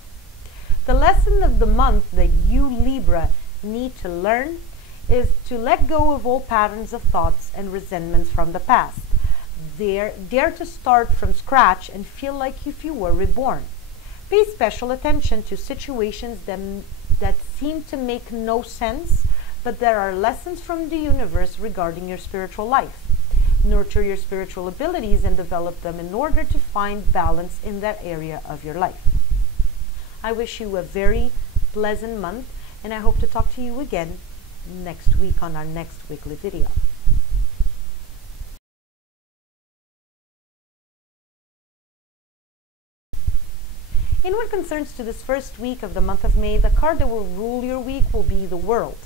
The lesson of the month that you, Libra, need to learn is to let go of old patterns of thoughts and resentments from the past. Dare to start from scratch and feel like if you were reborn. Pay special attention to situations that seem to make no sense, but there are lessons from the universe regarding your spiritual life. Nurture your spiritual abilities and develop them in order to find balance in that area of your life. I wish you a very pleasant month, and I hope to talk to you again next week on our next weekly video. In what concerns to this first week of the month of May, the card that will rule your week will be the World.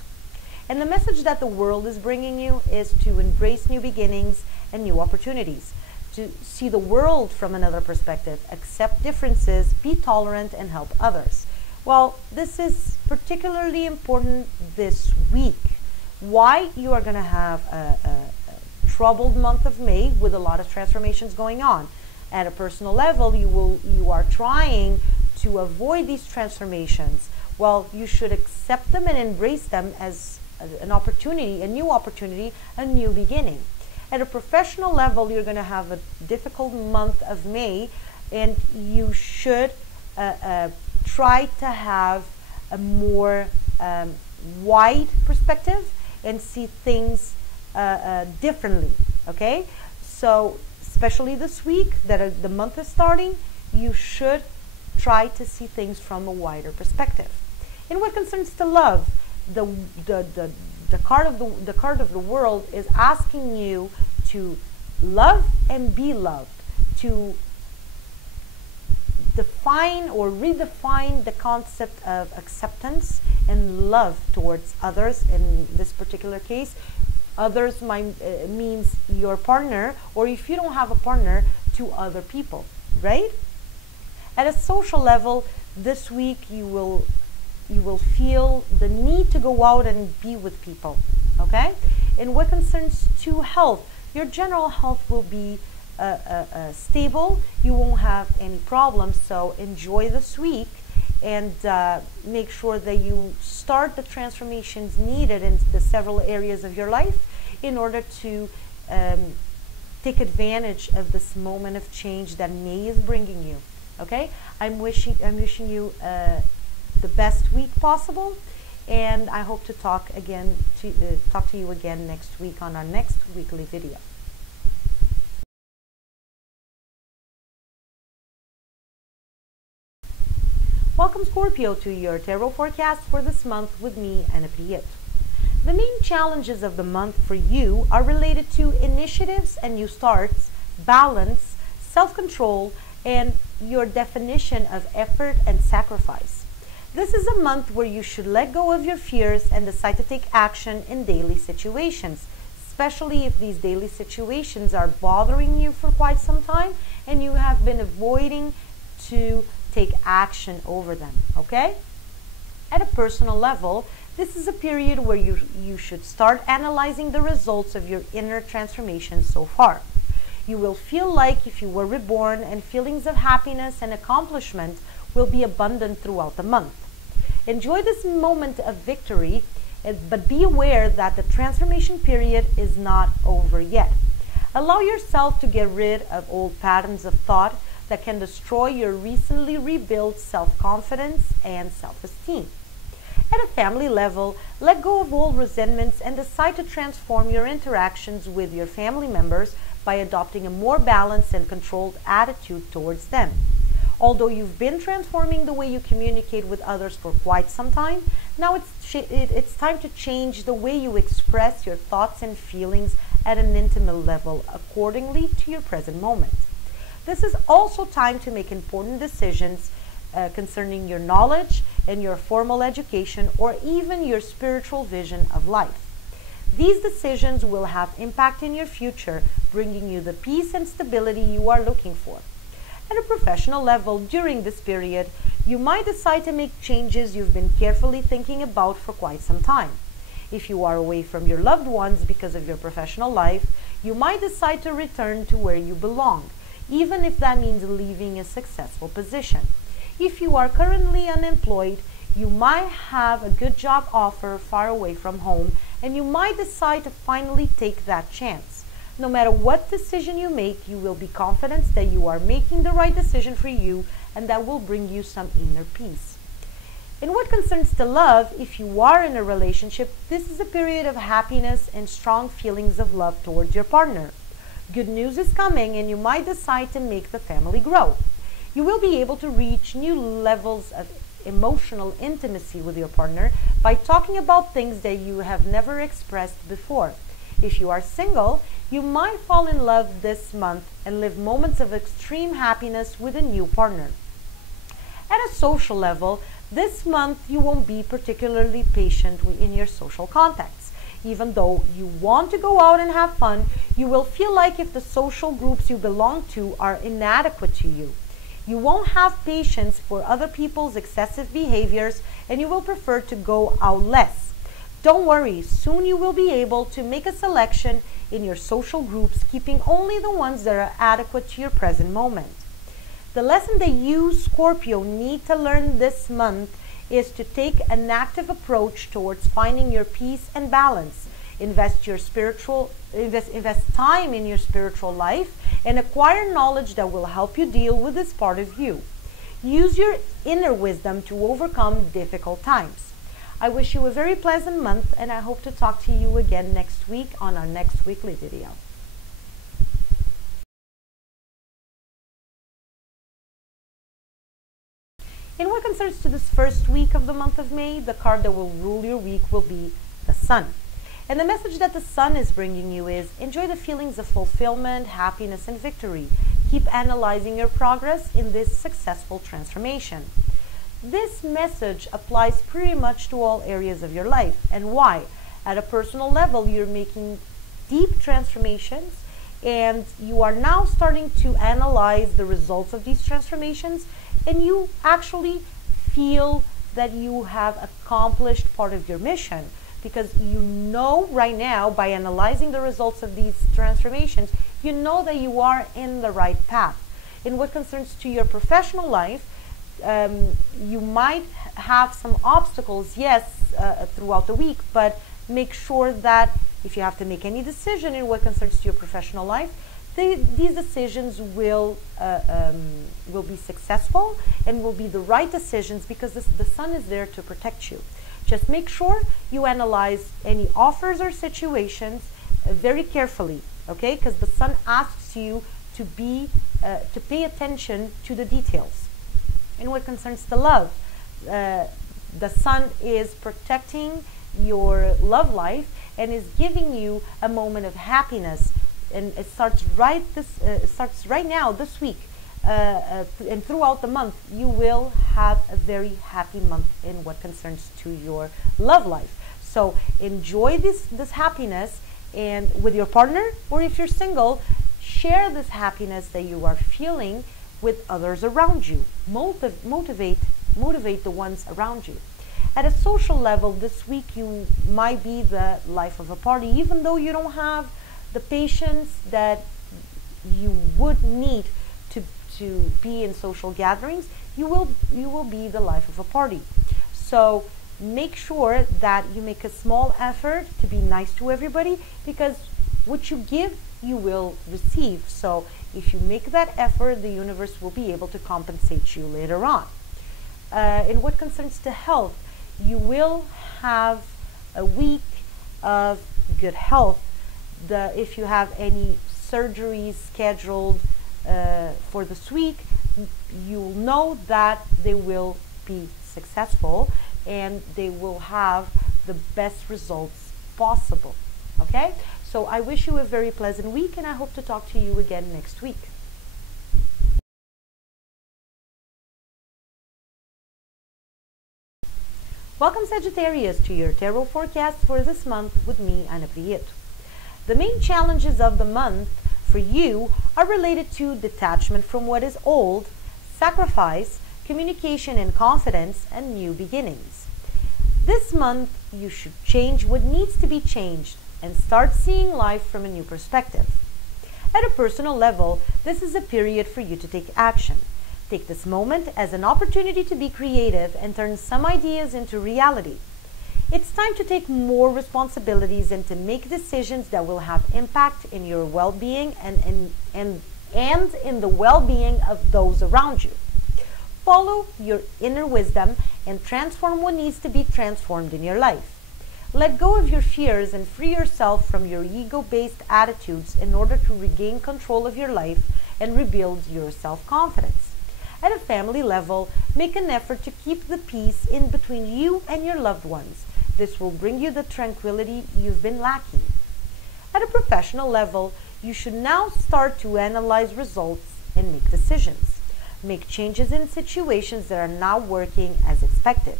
And the message that the world is bringing you is to embrace new beginnings and new opportunities, to see the world from another perspective, accept differences, be tolerant, and help others. Well, this is particularly important this week. Why? You are going to have a troubled month of May with a lot of transformations going on. At a personal level, you are trying to avoid these transformations. Well, you should accept them and embrace them as an opportunity, a new opportunity, a new beginning. At a professional level, you're going to have a difficult month of May, and you should try to have a more wide perspective and see things differently, okay? So, especially this week that the month is starting, you should try to see things from a wider perspective. In what concerns to love, the card of the World is asking you to love and be loved, to define or redefine the concept of acceptance and love towards others. In this particular case, others means your partner, or if you don't have a partner, to other people, right? At a social level, this week you will feel the need to go out and be with people, okay? In what concerns to health, your general health will be stable. You won't have any problems, so enjoy this week and make sure that you start the transformations needed in the several areas of your life in order to take advantage of this moment of change that May is bringing you. Okay, I'm wishing you the best week possible, and I hope to talk to you again next week on our next weekly video. Welcome Scorpio to your tarot forecast for this month with me, Anna Prieto. The main challenges of the month for you are related to initiatives and new starts, balance, self-control, and your definition of effort and sacrifice. This is a month where you should let go of your fears and decide to take action in daily situations, especially if these daily situations are bothering you for quite some time and you have been avoiding to take action over them, okay? At a personal level, this is a period where you should start analyzing the results of your inner transformation so far. You will feel like if you were reborn, and feelings of happiness and accomplishment will be abundant throughout the month. Enjoy this moment of victory, but be aware that the transformation period is not over yet. Allow yourself to get rid of old patterns of thought that can destroy your recently rebuilt self-confidence and self-esteem. At a family level, let go of old resentments and decide to transform your interactions with your family members by adopting a more balanced and controlled attitude towards them. Although you've been transforming the way you communicate with others for quite some time, now it's time to change the way you express your thoughts and feelings at an intimate level accordingly to your present moment. This is also time to make important decisions concerning your knowledge and your formal education or even your spiritual vision of life. These decisions will have impact in your future, bringing you the peace and stability you are looking for. At a professional level, during this period, you might decide to make changes you've been carefully thinking about for quite some time. If you are away from your loved ones because of your professional life, you might decide to return to where you belong, even if that means leaving a successful position. If you are currently unemployed, you might have a good job offer far away from home, and you might decide to finally take that chance. No matter what decision you make, you will be confident that you are making the right decision for you, and that will bring you some inner peace. In what concerns to love, if you are in a relationship, this is a period of happiness and strong feelings of love towards your partner. Good news is coming, and you might decide to make the family grow. You will be able to reach new levels of emotional intimacy with your partner by talking about things that you have never expressed before. If you are single, you might fall in love this month and live moments of extreme happiness with a new partner. At a social level, this month you won't be particularly patient in your social contacts. Even though you want to go out and have fun, you will feel like if the social groups you belong to are inadequate to you. You won't have patience for other people's excessive behaviors, and you will prefer to go out less. Don't worry, soon you will be able to make a selection in your social groups, keeping only the ones that are adequate to your present moment. The lesson that you, Scorpio, need to learn this month is to take an active approach towards finding your peace and balance. Invest time in your spiritual life and acquire knowledge that will help you deal with this part of you. Use your inner wisdom to overcome difficult times. I wish you a very pleasant month, and I hope to talk to you again next week on our next weekly video. In what concerns to this first week of the month of May, the card that will rule your week will be the Sun. And the message that the Sun is bringing you is, enjoy the feelings of fulfillment, happiness, and victory. Keep analyzing your progress in this successful transformation. This message applies pretty much to all areas of your life. And why? At a personal level, you're making deep transformations, and you are now starting to analyze the results of these transformations, and you actually feel that you have accomplished part of your mission, because you know right now, by analyzing the results of these transformations, you know that you are in the right path. In what concerns to your professional life, you might have some obstacles, yes, throughout the week, but make sure that if you have to make any decision in what concerns to your professional life, these decisions will be successful and will be the right decisions, because the Sun is there to protect you. Just make sure you analyze any offers or situations very carefully, okay? Because the Sun asks you to pay attention to the details. In what concerns to love, the sun is protecting your love life and is giving you a moment of happiness, and it starts right now this week, and throughout the month you will have a very happy month in what concerns to your love life. So enjoy this happiness, and with your partner, or if you're single, share this happiness that you are feeling with others around you. Motivate the ones around you. At a social level this week, you might be the life of a party, even though you don't have the patience that you would need to be in social gatherings. You will be the life of a party. So make sure that you make a small effort to be nice to everybody, because what you give, you will receive. So if you make that effort, the universe will be able to compensate you later on. In what concerns to health, you will have a week of good health. If you have any surgeries scheduled for this week, you'll know that they will be successful and they will have the best results possible. Okay? So I wish you a very pleasant week, and I hope to talk to you again next week. Welcome, Sagittarius, to your tarot forecast for this month with me, Ana Prieto. The main challenges of the month for you are related to detachment from what is old, sacrifice, communication and confidence, and new beginnings. This month, you should change what needs to be changed and start seeing life from a new perspective. At a personal level, this is a period for you to take action. Take this moment as an opportunity to be creative and turn some ideas into reality. It's time to take more responsibilities and to make decisions that will have impact in your well-being and in the well-being of those around you. Follow your inner wisdom and transform what needs to be transformed in your life. Let go of your fears and free yourself from your ego-based attitudes in order to regain control of your life and rebuild your self-confidence. At a family level, make an effort to keep the peace in between you and your loved ones. This will bring you the tranquility you've been lacking. At a professional level, you should now start to analyze results and make decisions. Make changes in situations that are not working as expected.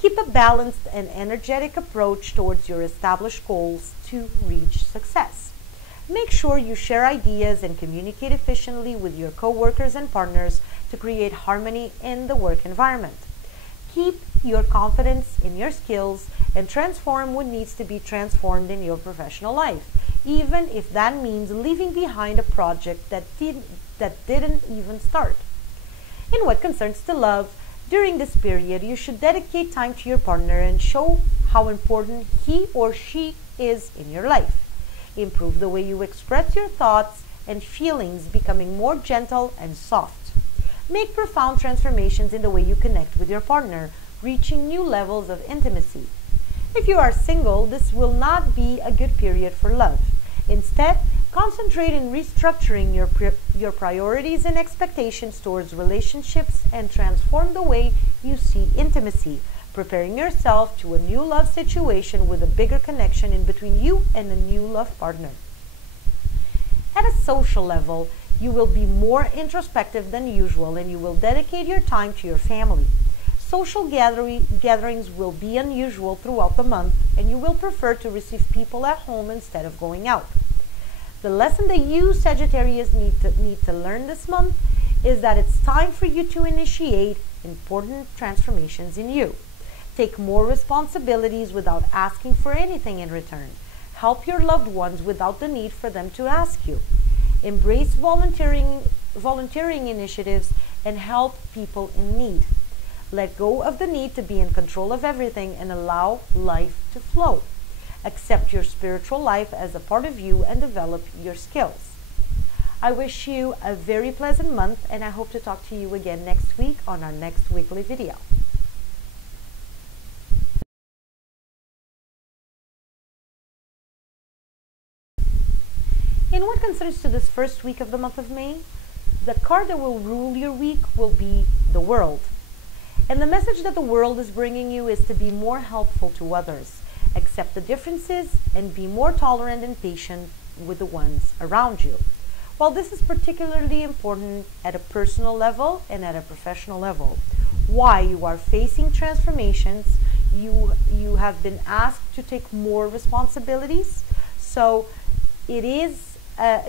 Keep a balanced and energetic approach towards your established goals to reach success. Make sure you share ideas and communicate efficiently with your coworkers and partners to create harmony in the work environment. Keep your confidence in your skills and transform what needs to be transformed in your professional life, even if that means leaving behind a project that didn't even start. In what concerns to love, during this period, you should dedicate time to your partner and show how important he or she is in your life. Improve the way you express your thoughts and feelings, becoming more gentle and soft. Make profound transformations in the way you connect with your partner, reaching new levels of intimacy. If you are single, this will not be a good period for love. Instead, concentrate in restructuring your priorities and expectations towards relationships and transform the way you see intimacy, preparing yourself to a new love situation with a bigger connection in between you and a new love partner. At a social level, you will be more introspective than usual and you will dedicate your time to your family. Social gatherings will be unusual throughout the month, and you will prefer to receive people at home instead of going out. The lesson that you, Sagittarius, need to learn this month is that it's time for you to initiate important transformations in you. Take more responsibilities without asking for anything in return. Help your loved ones without the need for them to ask you. Embrace volunteering initiatives and help people in need. Let go of the need to be in control of everything and allow life to flow. Accept your spiritual life as a part of you and develop your skills. I wish you a very pleasant month, and I hope to talk to you again next week on our next weekly video. In what concerns to this first week of the month of May, the card that will rule your week will be the World. And the message that the world is bringing you is to be more helpful to others, accept the differences, and be more tolerant and patient with the ones around you. While this is particularly important at a personal level and at a professional level, why you are facing transformations, you have been asked to take more responsibilities. So it is,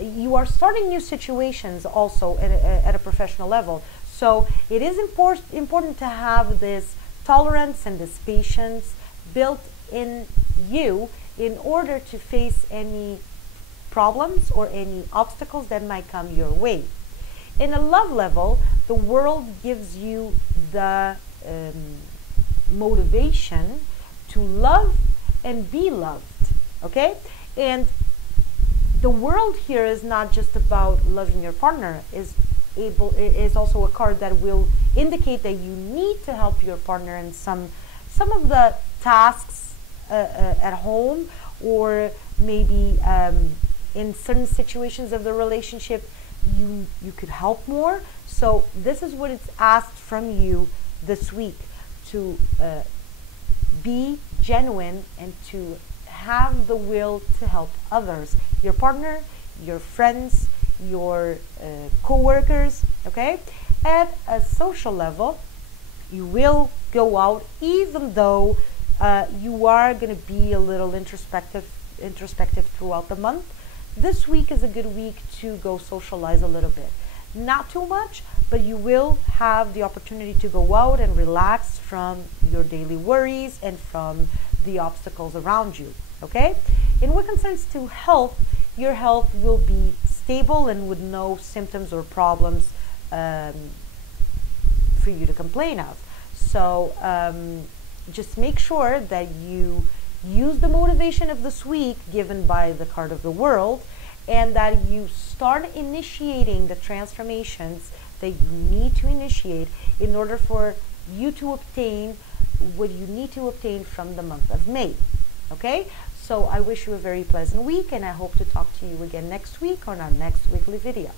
you are starting new situations also at a professional level. So it is important to have this tolerance and this patience built in you in order to face any problems or any obstacles that might come your way. In a love level, the world gives you the motivation to love and be loved, okay? And the world here is not just about loving your partner, it is also a card that will indicate that you need to help your partner in some of the tasks at home, or maybe in certain situations of the relationship you could help more. So this is what it's asked from you this week, to be genuine and to have the will to help others, your partner, your friends, your co-workers, okay? At a social level, you will go out, even though you are going to be a little introspective throughout the month. This week is a good week to go socialize a little bit. Not too much, but you will have the opportunity to go out and relax from your daily worries and from the obstacles around you, okay? In what concerns to health, your health will be stable and with no symptoms or problems for you to complain of. So just make sure that you use the motivation of this week given by the card of the world, and that you start initiating the transformations that you need to initiate in order for you to obtain what you need to obtain from the month of May. Okay? So I wish you a very pleasant week, and I hope to talk to you again next week on our next weekly video.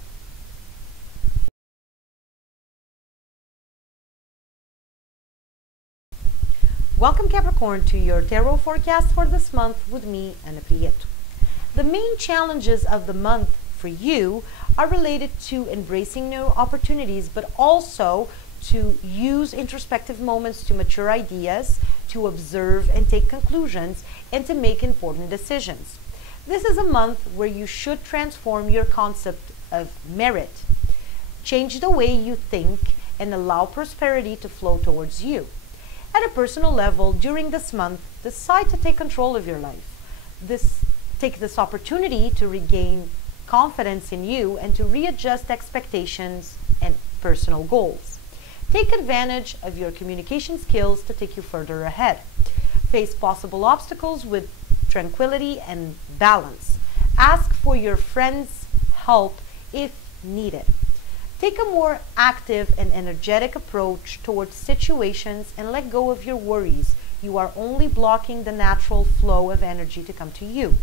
Welcome, Capricorn, to your tarot forecast for this month with me, Ana Prieto. The main challenges of the month for you are related to embracing new opportunities, but also to use introspective moments to mature ideas, to observe and take conclusions, and to make important decisions. This is a month where you should transform your concept of merit, change the way you think, and allow prosperity to flow towards you. At a personal level, during this month, decide to take control of your life. Take this opportunity to regain confidence in you and to readjust expectations and personal goals. Take advantage of your communication skills to take you further ahead. Face possible obstacles with tranquility and balance. Ask for your friends' help if needed. Take a more active and energetic approach towards situations and let go of your worries. You are only blocking the natural flow of energy to come to you.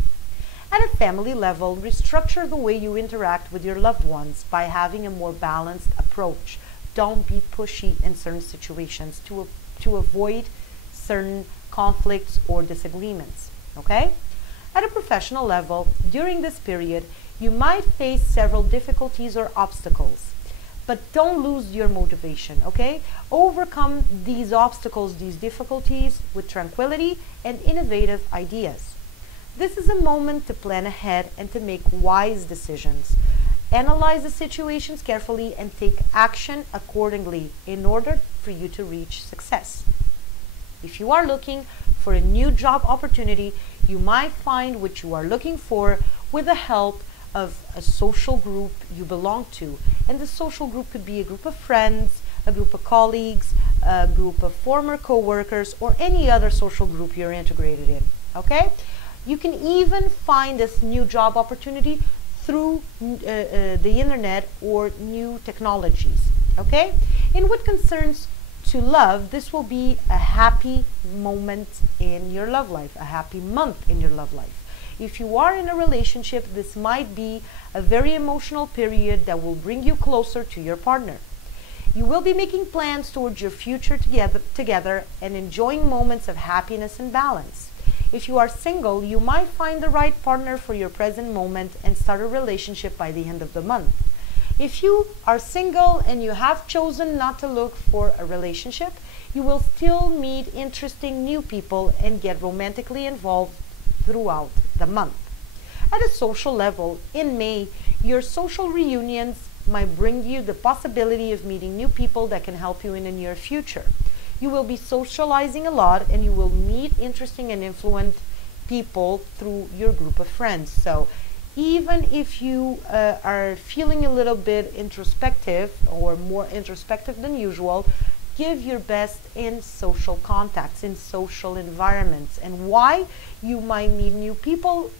At a family level, restructure the way you interact with your loved ones by having a more balanced approach. Don't be pushy in certain situations to avoid certain conflicts or disagreements, okay? At a professional level, during this period, you might face several difficulties or obstacles, but don't lose your motivation, okay? Overcome these obstacles, these difficulties with tranquility and innovative ideas. This is a moment to plan ahead and to make wise decisions. Analyze the situations carefully and take action accordingly in order for you to reach success. If you are looking for a new job opportunity, you might find what you are looking for with the help of a social group you belong to. And the social group could be a group of friends, a group of colleagues, a group of former co-workers, or any other social group you're integrated in, okay? You can even find this new job opportunity through the internet or new technologies, okay? In what concerns to love, this will be a happy moment in your love life, a happy month in your love life. If you are in a relationship, this might be a very emotional period that will bring you closer to your partner. You will be making plans towards your future together and enjoying moments of happiness and balance. If you are single, you might find the right partner for your present moment and start a relationship by the end of the month. If you are single and you have chosen not to look for a relationship, you will still meet interesting new people and get romantically involved throughout the month. At a social level, in May, your social reunions might bring you the possibility of meeting new people that can help you in the near future. You will be socializing a lot and you will meet interesting and influential people through your group of friends. So even if you are feeling a little bit introspective or more introspective than usual, give your best in social contacts, in social environments. And why you might meet new people,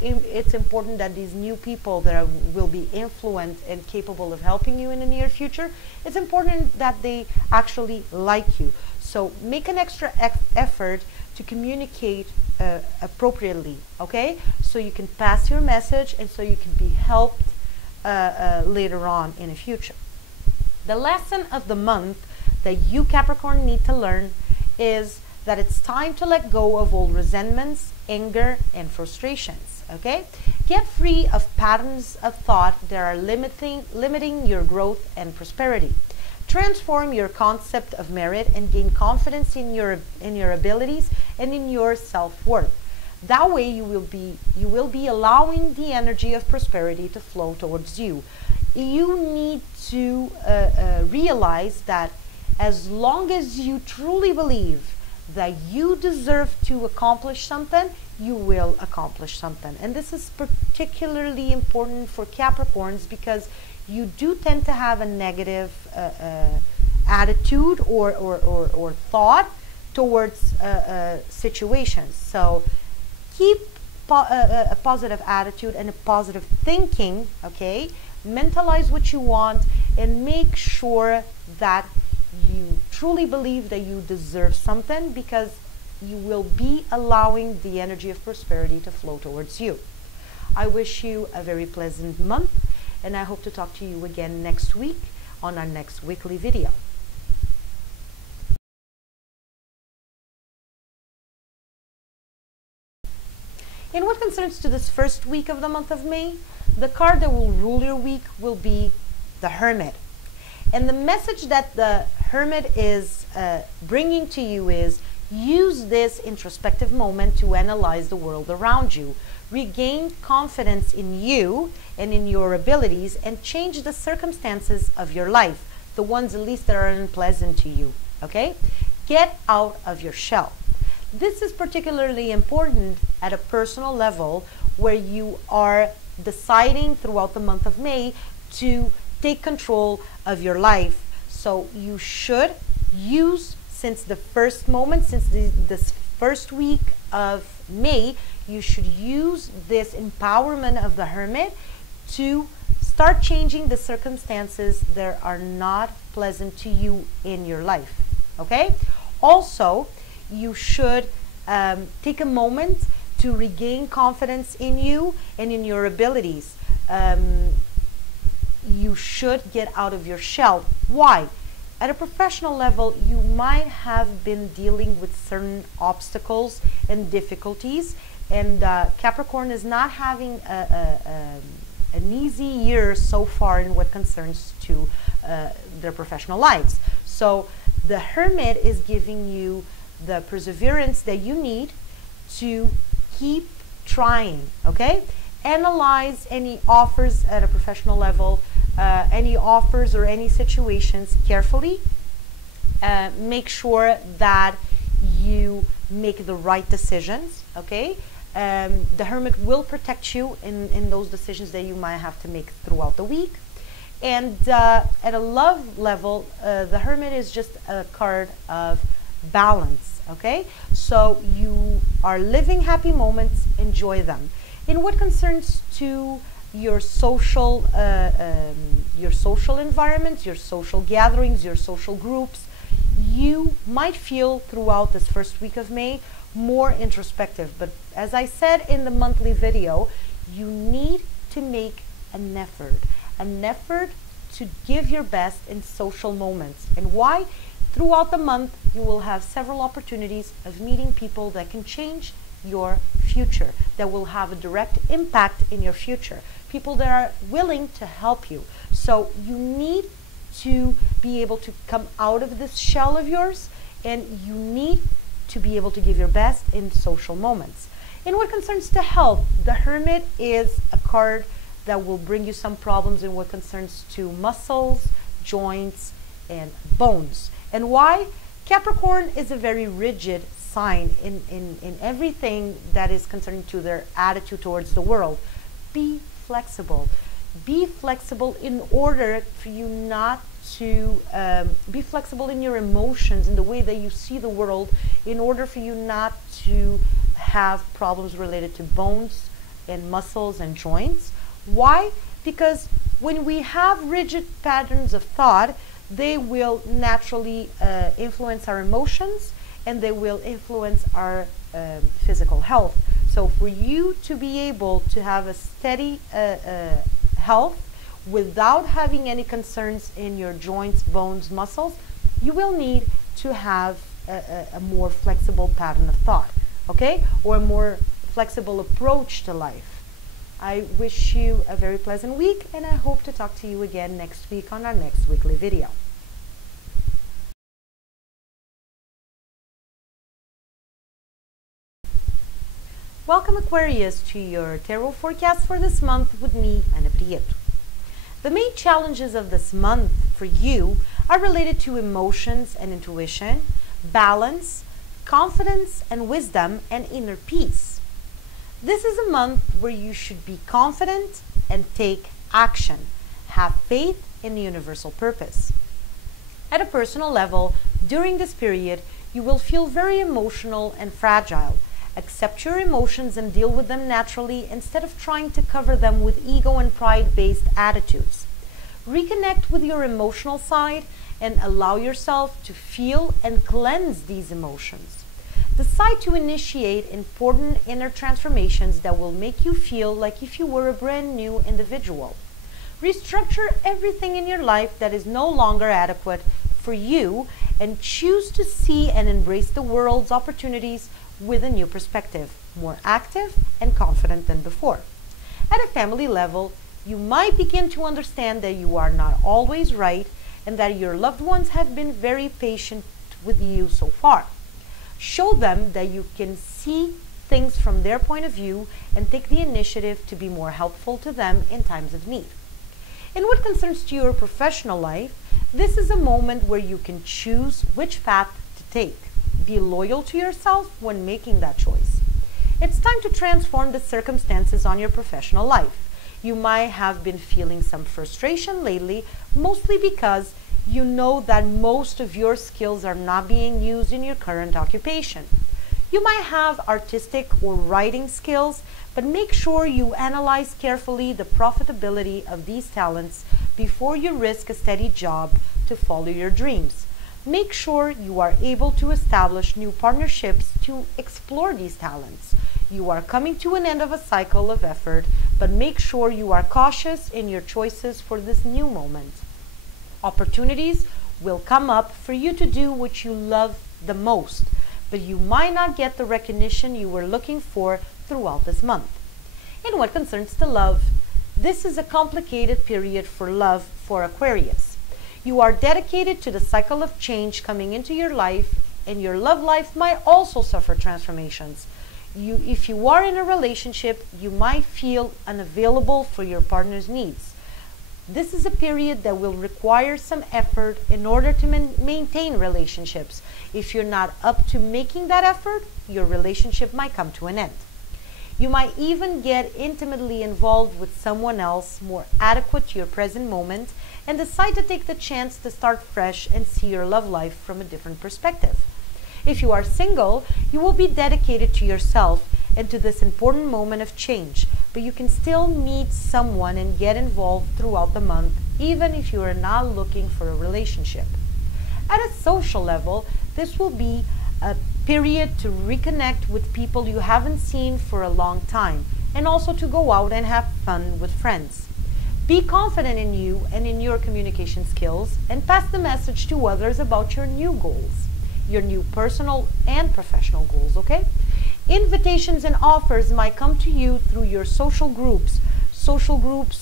it's important that these new people that will be influent and capable of helping you in the near future, it's important that they actually like you. So make an extra effort to communicate appropriately, okay? So you can pass your message and so you can be helped later on in the future. The lesson of the month that you Capricorn need to learn is that it's time to let go of old resentments, anger, and frustrations, okay? Get free of patterns of thought that are limiting your growth and prosperity. Transform your concept of merit and gain confidence in your abilities and in your self-worth. That way you will be allowing the energy of prosperity to flow towards you. You need to realize that as long as you truly believe that you deserve to accomplish something, you will accomplish something. And this is particularly important for Capricorns because you do tend to have a negative attitude or thought towards situations. So keep a positive attitude and a positive thinking, okay? Mentalize what you want and make sure that you truly believe that you deserve something, because you will be allowing the energy of prosperity to flow towards you. I wish you a very pleasant month, and I hope to talk to you again next week on our next weekly video. In what concerns to this first week of the month of May, the card that will rule your week will be the Hermit. And the message that the Hermit is bringing to you is, use this introspective moment to analyze the world around you. Regain confidence in you and in your abilities and change the circumstances of your life, the ones at least that are unpleasant to you, okay? Get out of your shell. This is particularly important at a personal level where you are deciding throughout the month of May to take control of your life. So you should use, since the first moment, since this first week of May, you should use this empowerment of the Hermit to start changing the circumstances that are not pleasant to you in your life, okay? Also, you should take a moment to regain confidence in you and in your abilities. You should get out of your shell. Why? At a professional level, you might have been dealing with certain obstacles and difficulties, and Capricorn is not having an easy year so far in what concerns to their professional lives. So the Hermit is giving you the perseverance that you need to keep trying, okay? Analyze any offers at a professional level, any offers or any situations carefully. Make sure that you make the right decisions, okay? The Hermit will protect you in those decisions that you might have to make throughout the week. And at a love level, the Hermit is just a card of balance, okay? So you are living happy moments, enjoy them. In what concerns to your social environment, your social gatherings, your social groups, you might feel throughout this first week of May more introspective. But as I said in the monthly video, you need to make an effort to give your best in social moments. And why? Throughout the month, you will have several opportunities of meeting people that can change your future, that will have a direct impact in your future, people that are willing to help you. So you need to be able to come out of this shell of yours, and you need to be able to give your best in social moments. In what concerns to health, the Hermit is a card that will bring you some problems in what concerns to muscles, joints, and bones. And why? Capricorn is a very rigid sign in everything that is concerning to their attitude towards the world. Be flexible. Be flexible in order for you not to be flexible in your emotions, in the way that you see the world, in order for you not to have problems related to bones and muscles and joints. Why? Because when we have rigid patterns of thought, they will naturally influence our emotions, and they will influence our physical health. So for you to be able to have a steady health without having any concerns in your joints, bones, muscles, you will need to have a more flexible pattern of thought, okay? Or a more flexible approach to life. I wish you a very pleasant week, and I hope to talk to you again next week on our next weekly video. Welcome, Aquarius, to your tarot forecast for this month with me, Ana Prieto. The main challenges of this month for you are related to emotions and intuition, balance, confidence and wisdom, and inner peace. This is a month where you should be confident and take action. Have faith in the universal purpose. At a personal level, during this period, you will feel very emotional and fragile. Accept your emotions and deal with them naturally instead of trying to cover them with ego and pride-based attitudes. Reconnect with your emotional side and allow yourself to feel and cleanse these emotions. Decide to initiate important inner transformations that will make you feel like if you were a brand new individual. Restructure everything in your life that is no longer adequate for you and choose to see and embrace the world's opportunities with a new perspective, more active and confident than before. At a family level, you might begin to understand that you are not always right and that your loved ones have been very patient with you so far. Show them that you can see things from their point of view and take the initiative to be more helpful to them in times of need. In what concerns to your professional life, this is a moment where you can choose which path to take. Be loyal to yourself when making that choice. It's time to transform the circumstances on your professional life. You might have been feeling some frustration lately, mostly because you know that most of your skills are not being used in your current occupation. You might have artistic or writing skills, but make sure you analyze carefully the profitability of these talents before you risk a steady job to follow your dreams. Make sure you are able to establish new partnerships to explore these talents. You are coming to an end of a cycle of effort, but make sure you are cautious in your choices for this new moment. Opportunities will come up for you to do what you love the most, but you might not get the recognition you were looking for throughout this month. In what concerns to love, this is a complicated period for love for Aquarius. You are dedicated to the cycle of change coming into your life, and your love life might also suffer transformations. If you are in a relationship, you might feel unavailable for your partner's needs. This is a period that will require some effort in order to maintain relationships. If you're not up to making that effort, your relationship might come to an end. You might even get intimately involved with someone else more adequate to your present moment and decide to take the chance to start fresh and see your love life from a different perspective. If you are single, you will be dedicated to yourself and to this important moment of change, but you can still meet someone and get involved throughout the month, even if you are not looking for a relationship. At a social level, this will be a period to reconnect with people you haven't seen for a long time, and also to go out and have fun with friends. Be confident in you and in your communication skills, and pass the message to others about your new goals, your new personal and professional goals, okay? Invitations and offers might come to you through your social groups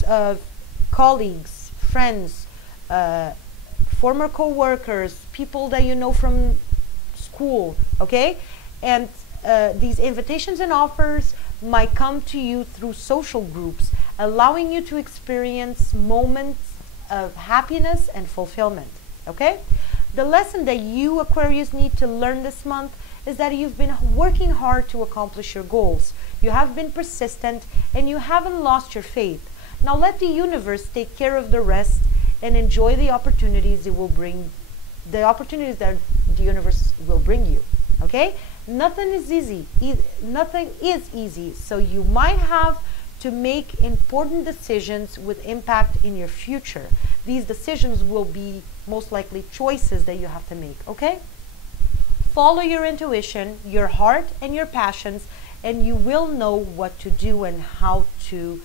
of colleagues, friends, former co-workers, people that you know from school, okay? And these invitations and offers might come to you through social groups, allowing you to experience moments of happiness and fulfillment, okay? The lesson that you, Aquarius, need to learn this month is that you've been working hard to accomplish your goals. You have been persistent and you haven't lost your faith. Now let the universe take care of the rest and enjoy the opportunities it will bring, the opportunities that the universe will bring you, okay? Nothing is easy. Nothing is easy. So you might have to make important decisions with impact in your future. These decisions will be most likely choices that you have to make, okay? Follow your intuition, your heart, and your passions, and you will know what to do and how to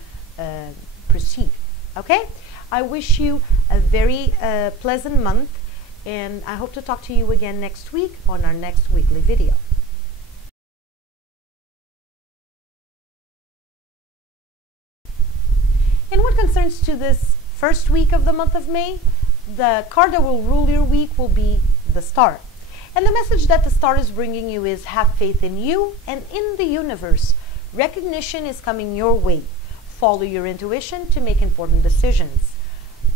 proceed, okay? I wish you a very pleasant month, and I hope to talk to you again next week on our next weekly video. In what concerns to this first week of the month of May, the card that will rule your week will be the Star. And the message that the Star is bringing you is have faith in you and in the universe. Recognition is coming your way. Follow your intuition to make important decisions.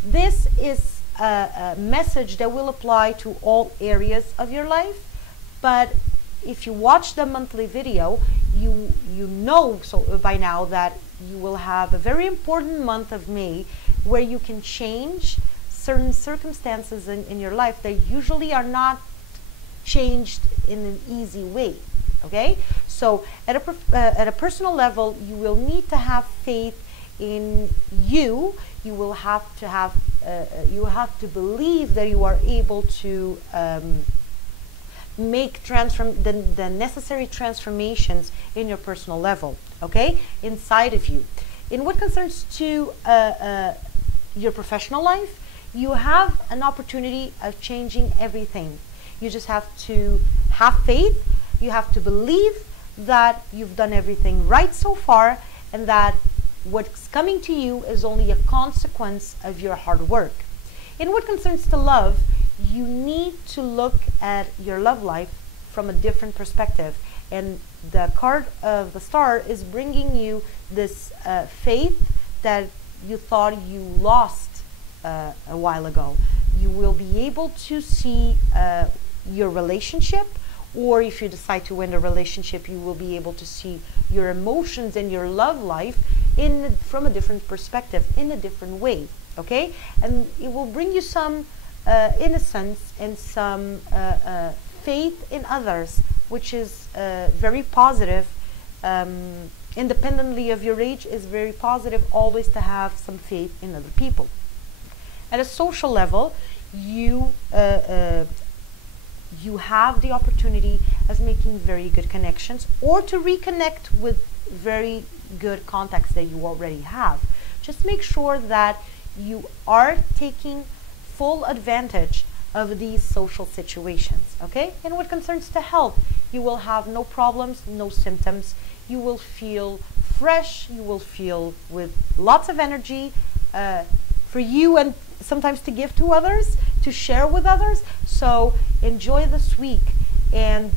This is a message that will apply to all areas of your life, but if you watch the monthly video, you know by now that you will have a very important month of May where you can change certain circumstances in your life that usually are not changed in an easy way, okay? So at a personal level, you will need to have faith in you. You will have to believe that you are able to make the necessary transformations in your personal level, okay, inside of you. In what concerns to your professional life, you have an opportunity of changing everything. You just have to have faith. You have to believe that you've done everything right so far, and that what's coming to you is only a consequence of your hard work. In what concerns to love, you need to look at your love life from a different perspective, and the card of the Star is bringing you this faith that you thought you lost a while ago. You will be able to see your relationship, or if you decide to end a relationship, you will be able to see your emotions and your love life from a different perspective, in a different way, okay? And it will bring you some innocence and some faith in others, which is very positive. Independently of your age, is very positive always to have some faith in other people. At a social level, you have the opportunity of making very good connections, or to reconnect with very good contacts that you already have. Just make sure that you are taking full advantage of these social situations, okay? And what concerns to health, you will have no problems, no symptoms. You will feel fresh. You will feel with lots of energy for you, and sometimes to give to others, to share with others. So enjoy this week, and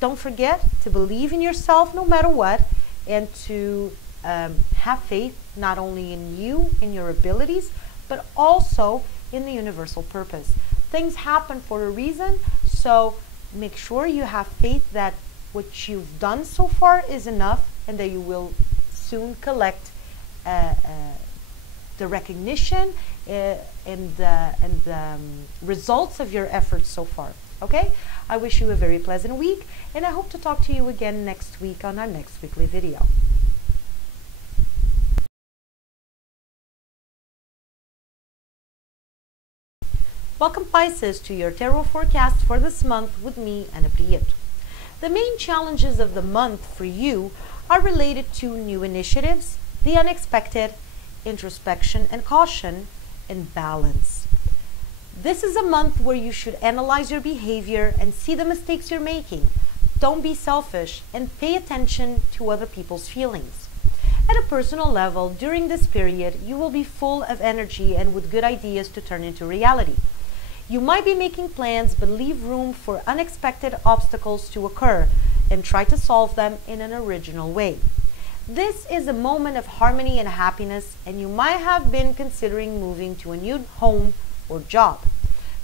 don't forget to believe in yourself no matter what, and to have faith not only in you, in your abilities, but also in the universal purpose. Things happen for a reason, so make sure you have faith that what you've done so far is enough, and that you will soon collect the recognition and the results of your efforts so far, okay? I wish you a very pleasant week, and I hope to talk to you again next week on our next weekly video. Welcome, Pisces, to your tarot forecast for this month with me, Ana Prieto. The main challenges of the month for you are related to new initiatives, the unexpected, introspection and caution, and balance. This is a month where you should analyze your behavior and see the mistakes you're making. Don't be selfish and pay attention to other people's feelings. At a personal level, during this period, you will be full of energy and with good ideas to turn into reality. You might be making plans, but leave room for unexpected obstacles to occur and try to solve them in an original way. This is a moment of harmony and happiness, and you might have been considering moving to a new home or job.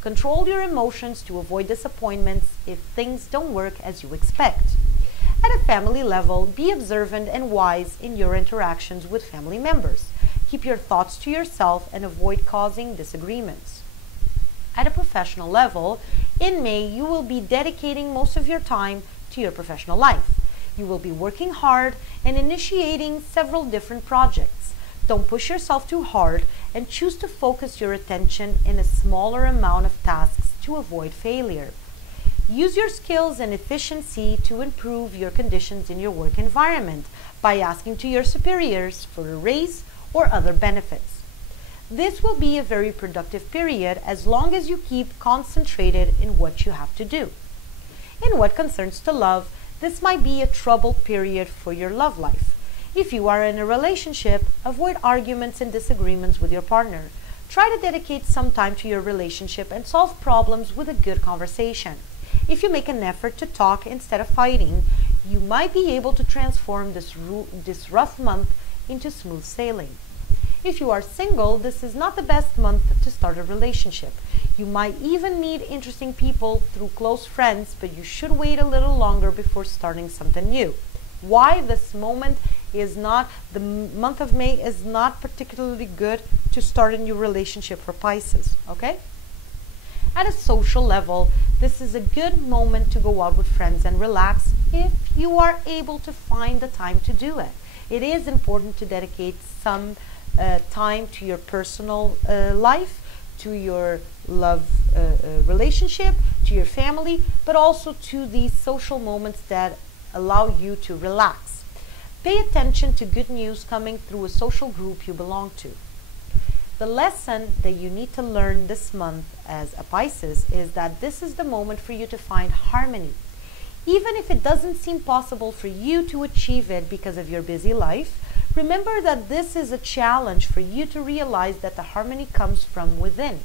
Control your emotions to avoid disappointments if things don't work as you expect. At a family level, be observant and wise in your interactions with family members. Keep your thoughts to yourself and avoid causing disagreements. At a professional level, in May, you will be dedicating most of your time to your professional life. You will be working hard and initiating several different projects. Don't push yourself too hard and choose to focus your attention in a smaller amount of tasks to avoid failure. Use your skills and efficiency to improve your conditions in your work environment by asking to your superiors for a raise or other benefits. This will be a very productive period as long as you keep concentrated in what you have to do. In what concerns to love, this might be a troubled period for your love life. If you are in a relationship, avoid arguments and disagreements with your partner. Try to dedicate some time to your relationship and solve problems with a good conversation. If you make an effort to talk instead of fighting, you might be able to transform this rough month into smooth sailing. If you are single, this is not the best month to start a relationship. You might even meet interesting people through close friends, but you should wait a little longer before starting something new. Why this moment is not, the month of May is not particularly good to start a new relationship for Pisces, okay? At a social level, this is a good moment to go out with friends and relax if you are able to find the time to do it. It is important to dedicate some time to your personal life, to your love relationship, to your family, but also to these social moments that allow you to relax. Pay attention to good news coming through a social group you belong to. The lesson that you need to learn this month as a Pisces is that this is the moment for you to find harmony. Even if it doesn't seem possible for you to achieve it because of your busy life, remember that this is a challenge for you to realize that the harmony comes from within.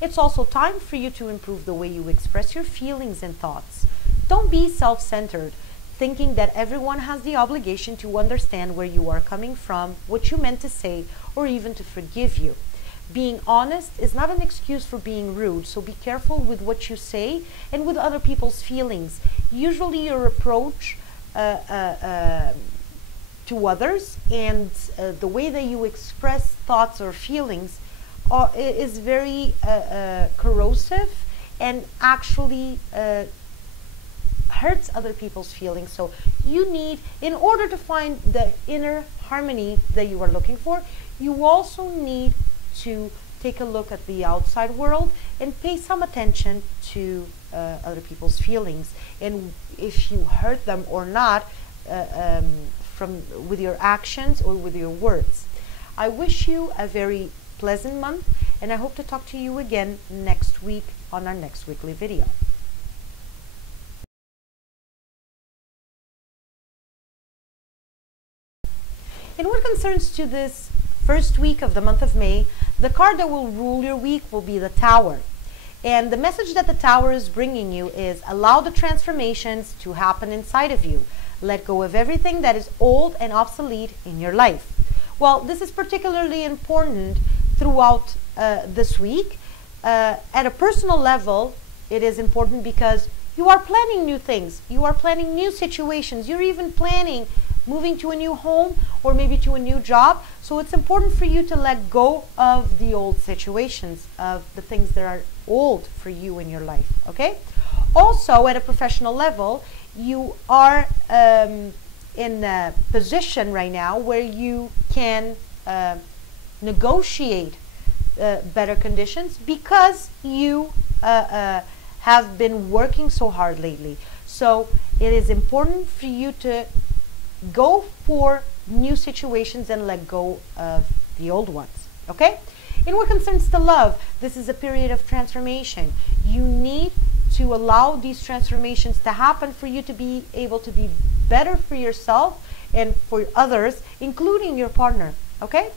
It's also time for you to improve the way you express your feelings and thoughts. Don't be self-centered, thinking that everyone has the obligation to understand where you are coming from, what you meant to say, or even to forgive you. Being honest is not an excuse for being rude, so be careful with what you say and with other people's feelings. Usually your approach to others and the way that you express thoughts or feelings is very corrosive and actually hurts other people's feelings. So you need, in order to find the inner harmony that you are looking for, you also need to take a look at the outside world and pay some attention to other people's feelings, and if you hurt them or not with your actions or with your words. I wish you a very pleasant month, and I hope to talk to you again next week on our next weekly video. In what concerns to this first week of the month of May, the card that will rule your week will be the Tower. And the message that the Tower is bringing you is allow the transformations to happen inside of you. Let go of everything that is old and obsolete in your life. Well, this is particularly important throughout this week. At a personal level, it is important because you are planning new things. You are planning new situations. You're even planning moving to a new home or maybe to a new job. So it's important for you to let go of the old situations, of the things that are old for you in your life, okay? Also, at a professional level, you are in a position right now where you can negotiate better conditions because you have been working so hard lately. So it is important for you to go for new situations and let go of the old ones. Okay? In what concerns to love, this is a period of transformation. You need to allow these transformations to happen for you to be able to be better for yourself and for others, including your partner. Okay?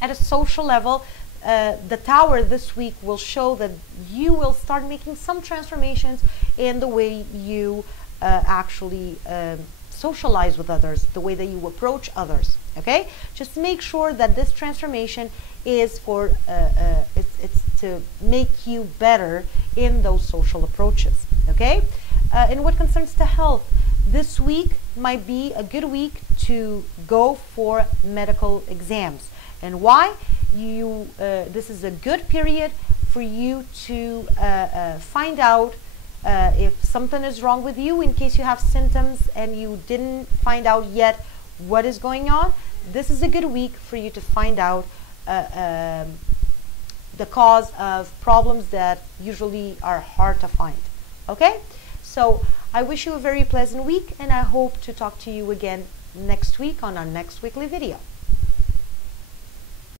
At a social level, the Tower this week will show that you will start making some transformations in the way you actually socialize with others, the way that you approach others. Okay? Just make sure that this transformation is for it's to make you better in those social approaches. Okay? In what concerns to health, this week might be a good week to go for medical exams. And why? This is a good period for you to find out if something is wrong with you, in case you have symptoms and you didn't find out yet what is going on. This is a good week for you to find out the cause of problems that usually are hard to find. Okay? So I wish you a very pleasant week, and I hope to talk to you again next week on our next weekly video.